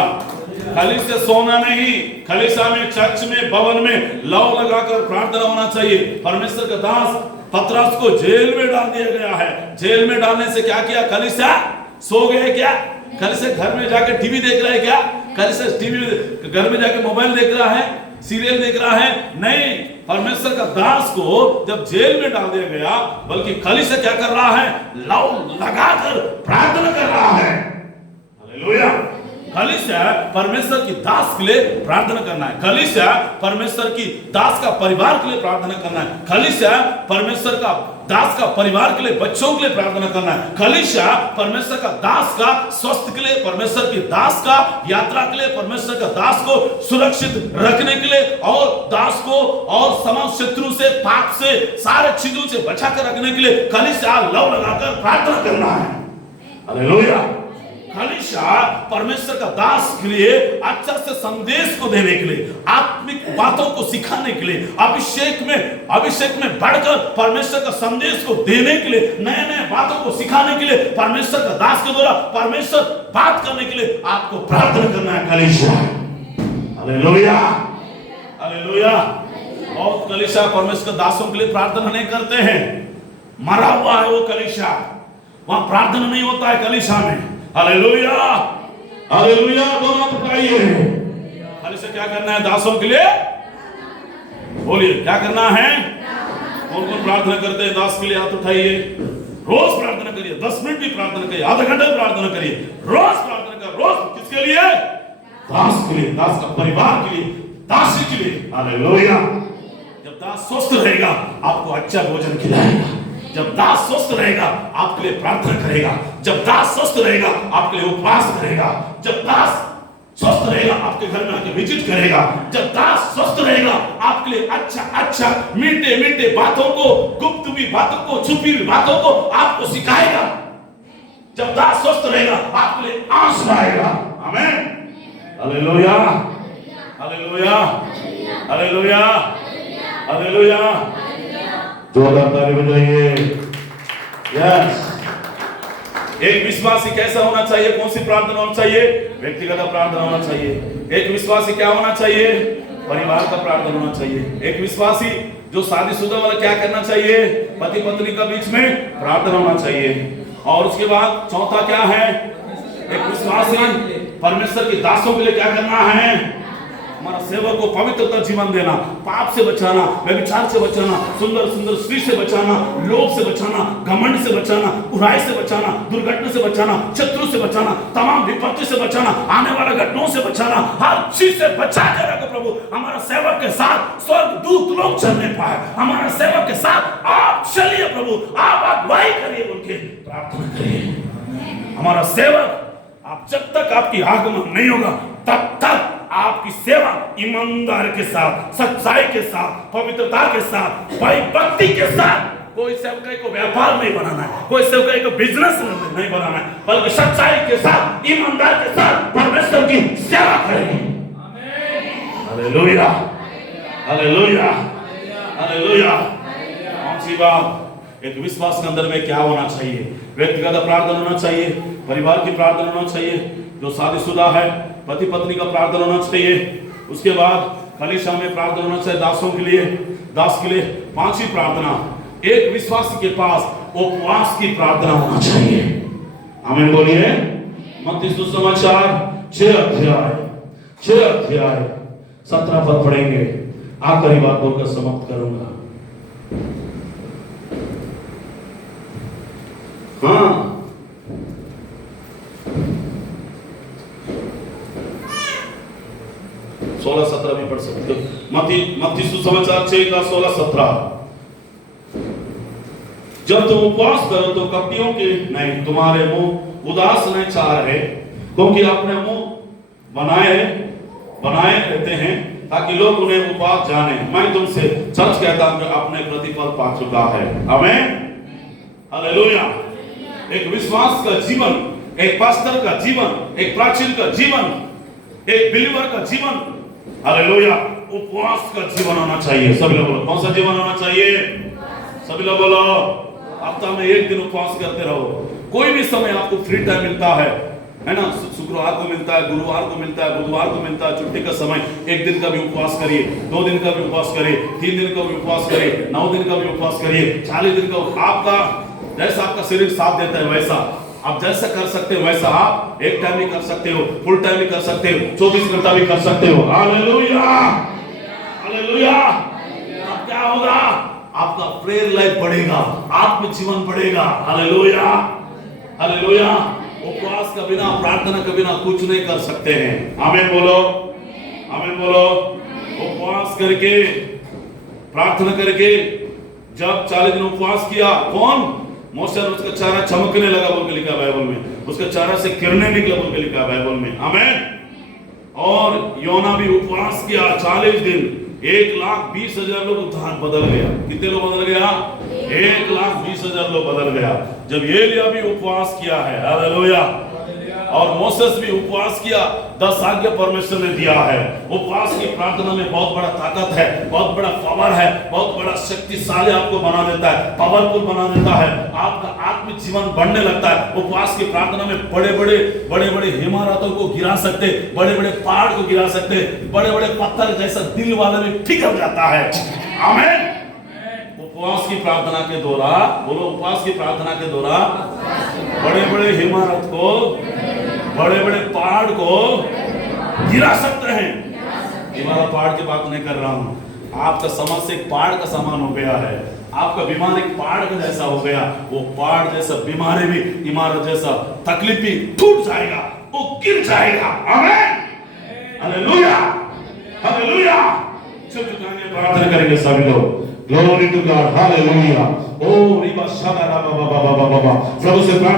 कलीसिया सोना नहीं, कलीसिया में, चर्च में, भवन में लौ लगाकर प्रार्थना होना चाहिए। परमेश्वर का दास पतरस को जेल में डाल दिया गया है। जेल में डालने से क्या किया? कलीसिया सो गए क्या? कलीसिया घर में जाकर टीवी देख रहा है क्या? कलीसिया टीवी घर में जाकर मोबाइल देख रहा है, सीरियल देख रहा है? नहीं, परमेश्वर का दास को जब जेल में डाल दिया गया, बल्कि कलीसिया क्या कर रहा है? लौ लगाकर प्रार्थना कर रहा है। हालेलुया। कलीसिया परमेश्वर की दास के लिए प्रार्थना करना है। कलीसिया परमेश्वर की दास का परिवार के लिए प्रार्थना करना है। कलीसिया परमेश्वर का दास का परिवार के लिए, बच्चों के लिए प्रार्थना करना है। कलीसिया परमेश्वर का दास का स्वास्थ्य के लिए, परमेश्वर की दास का यात्रा के लिए, परमेश्वर का दास को सुरक्षित रखने के लिए, और दास को और समस्त शत्रु से, पाप से, सारे चीजों से बचा कर रखने के लिए कलीसिया लौ लगाकर प्रार्थना करना है। हालेलुया। कलीसिया परमेश्वर का दास के लिए अच्छा से संदेश को देने के लिए, आत्मिक बातों को सिखाने के लिए, अभिषेक में बढ़कर परमेश्वर का संदेश को देने के लिए, नए नए बातों को सिखाने के लिए, परमेश्वर का दास के द्वारा परमेश्वर बात करने के लिए आपको प्रार्थना करना है। कलीसिया, हालेलुया, हालेलुया। और कलीसिया परमेश्वर के दासों के लिए प्रार्थना नहीं करते हैं, मरा हुआ है वो कलीसिया, वहां प्रार्थना नहीं होता है कलीसिया में। Hallelujah, hallelujah. दोनों उठाइए। कलीसिया क्या करना है? दासों के लिए बोलिए, क्या करना है? कौन कौन प्रार्थना करते हैं दास के लिए? हाथ उठाइए। रोज प्रार्थना करिए, 10 मिनट भी प्रार्थना करिए, आधा घंटा प्रार्थना करिए, रोज प्रार्थना कर। रोज किसके लिए? दास के लिए, दास का परिवार के लिए, दासी के लिए। हालेलुया। जब दास स्वस्थ रहेगा आपको अच्छा भोजन खिलाएगा, जब दास स्वस्थ रहेगा आपके लिए प्रार्थना करेगा, जब दास स्वस्थ रहेगा आपके लिए उपवास करेगा, जब दास स्वस्थ रहेगा आपके घर में आके विजिट करेगा, जब दास स्वस्थ रहेगा आपके लिए अच्छा मीठे मीठे बातों को, गुप्त हुई बातों को, छुपी हुई बातों को आपको सिखाएगा। जब दास स्वस्थ रहेगा आपके लिए आंस लाएगा। आमीन। Hallelujah, hallelujah, hallelujah, hallelujah. जोरदार ताली बजाइए। यस। एक विश्वासी कैसा होना चाहिए? कौन सी प्रार्थना होना चाहिए? व्यक्तिगत प्रार्थना होना चाहिए। एक विश्वासी क्या होना चाहिए? परिवार का प्रार्थना होना चाहिए। एक विश्वासी जो शादीशुदा वाला क्या करना चाहिए? पति पत्नी का बीच में प्रार्थना होना चाहिए। और उसके बाद चौथा क्या है? एक विश्वासी परमेश्वर के दासों के लिए क्या करना है? हमारा सेवक को पवित्रता जीवन देना, पाप से बचाना, व्यभिचार से बचाना, सुंदर सुंदर स्त्री से बचाना, लोभ से बचाना, घमंड से बचाना, बुराई से बचाना, दुर्घटना से बचाना, शत्रु से बचाना, तमाम विपत्ति से बचाना, आने वाले घटनाओं से बचाना, हर चीज से बचा के रखो प्रभु। हमारा सेवक के साथ स्वर्ग दूत लोग चलने पाए, हमारा सेवक के साथ आप चलिए प्रभु, आप अगुवाई करिए, बोल के प्रार्थना करिए। हमारा सेवक, आप जब तक आपकी आगमन नहीं होगा तब तक आपकी सेवा ईमानदार के साथ, सच्चाई के साथ, पवित्रता के साथ, भक्ति के साथ, कोई सेवक को व्यापार नहीं बनाना है, कोई सेवक को बिजनेस नहीं बनाना है, बल्कि सच्चाई के साथ, ईमानदार के साथ परमेश्वर की सेवा करेंगे। Hallelujah, hallelujah, hallelujah. कौन सी बात? एक विश्वास के अंदर में क्या होना चाहिए? व्यक्तिगत प्रार्थना होना चाहिए, परिवार की प्रार्थना होना चाहिए, जो शादीशुदा है पति पत्नी का प्रार्थना होना चाहिए, उसके बाद कलीसिया में प्रार्थना होना चाहिए, दासों के लिए, दास के लिए। पांचवी प्रार्थना, एक विश्वासी के पास उपवास की प्रार्थना होना चाहिए। आमीन बोलिए। मत्ती सुसमाचार 6 अध्याय 17 पद पढ़ेंगे। आखिरी बात बोलकर समाप्त करूंगा। हाँ, सोलह 17 भी पढ़ सकते हो। मत्ती सुसमाचार 6 का 16-17। जब तुम उपवास करो तो कपटियों के नहीं, तुम्हारे मुंह उदास नहीं चाह रहे, क्योंकि अपने मुंह बनाए रहते हैं ताकि लोग उन्हें उपवास जाने। मैं तुमसे सच कहता हूं कि अपने प्रतिफल पा चुका है। आमीन, हालेलुया। एक विश्वास का जीवन, एक पास्टर का जीवन, एक प्राचीन का जीवन, एक बिलीवर का जीवन, हालेलुया, उपवास का जीवन होना चाहिए। सभी लोग बोलो, कौन सा जीवन होना चाहिए? सभी लोग बोलो, हफ्ता में एक दिन उपवास करते रहो। कोई भी समय आपको फ्री टाइम मिलता है ना, शुक्रवार को मिलता है, गुरुवार को मिलता है, बुधवार को मिलता है, छुट्टी का समय, एक दिन का भी उपवास करिए, 2 दिन का भी उपवास करिए, 3 दिन का भी उपवास करिए, 9 दिन का भी उपवास करिए, 40 दिन का। आपका जैसा आपका शरीर साथ देता है वैसा आप जैसा कर सकते हो, वैसा आप एक टाइम भी कर सकते हो, फुल टाइम भी कर सकते हो, 24 घंटा भी कर सकते हो। Hallelujah, hallelujah. अब क्या होगा? आपका प्रेयर लाइफ बढ़ेगा, आत्म जीवन बढ़ेगा। Hallelujah, hallelujah. उपवास का बिना, प्रार्थना के बिना कुछ नहीं कर सकते हैं। आमीन बोलो, आमीन बोलो। उपवास करके, प्रार्थना करके, जब 40 दिन उपवास किया, कौन? मूसा, उसका चेहरा चमकने लगा बोल के लिखा बाइबल में, उसके चेहरा से किरणें निकला बोल के लिखा बाइबल में। आमीन। और योना भी उपवास किया 40 दिन, 1,20,000 लोग उद्धार बदल गया। कितने लोग बदल गया? 1,20,000 लोग बदल गया। जब एलिया भी उपवास किया है, हालेलुया, और मोसेस भी उपवास किया, 10 आज्ञा परमेश्वर ने दिया है। उपवास की प्रार्थना में बहुत बड़ा ताकत है, बहुत बड़ा पावर है, बहुत बड़ा शक्तिशाली आपको बना देता है, पावरफुल बना देता है, आपका आत्मिक जीवन बढ़ने लगता है। उपवास की प्रार्थना में बड़े बड़े इमारतों को गिरा सकते, बड़े बड़े पहाड़ को गिरा सकते, बड़े बड़े पत्थर जैसा दिल वाले में पिघल जाता है। आमीन। उपवास की प्रार्थना के दौरान, बोलो, उपवास की प्रार्थना के दौरान बड़े बड़े इमारत को, बड़े बड़े पहाड़ को गिरा सकते हैं। इमारत पहाड़ की बात नहीं कर रहा हूं, आपका समस्या एक पहाड़ का समान हो गया है, आपका बीमार एक पहाड़ का जैसा हो गया। वो पहाड़ जैसा बीमारी भी इमारत जैसा तकलीफ भी टूट जाएगा, वो गिर जाएगा। आमीन, हालेलुया, हालेलुया। प्रार्थना करेंगे सभी लोग। Glory to God, hallelujah. ओ रिबा शादा बाबा प्रभु से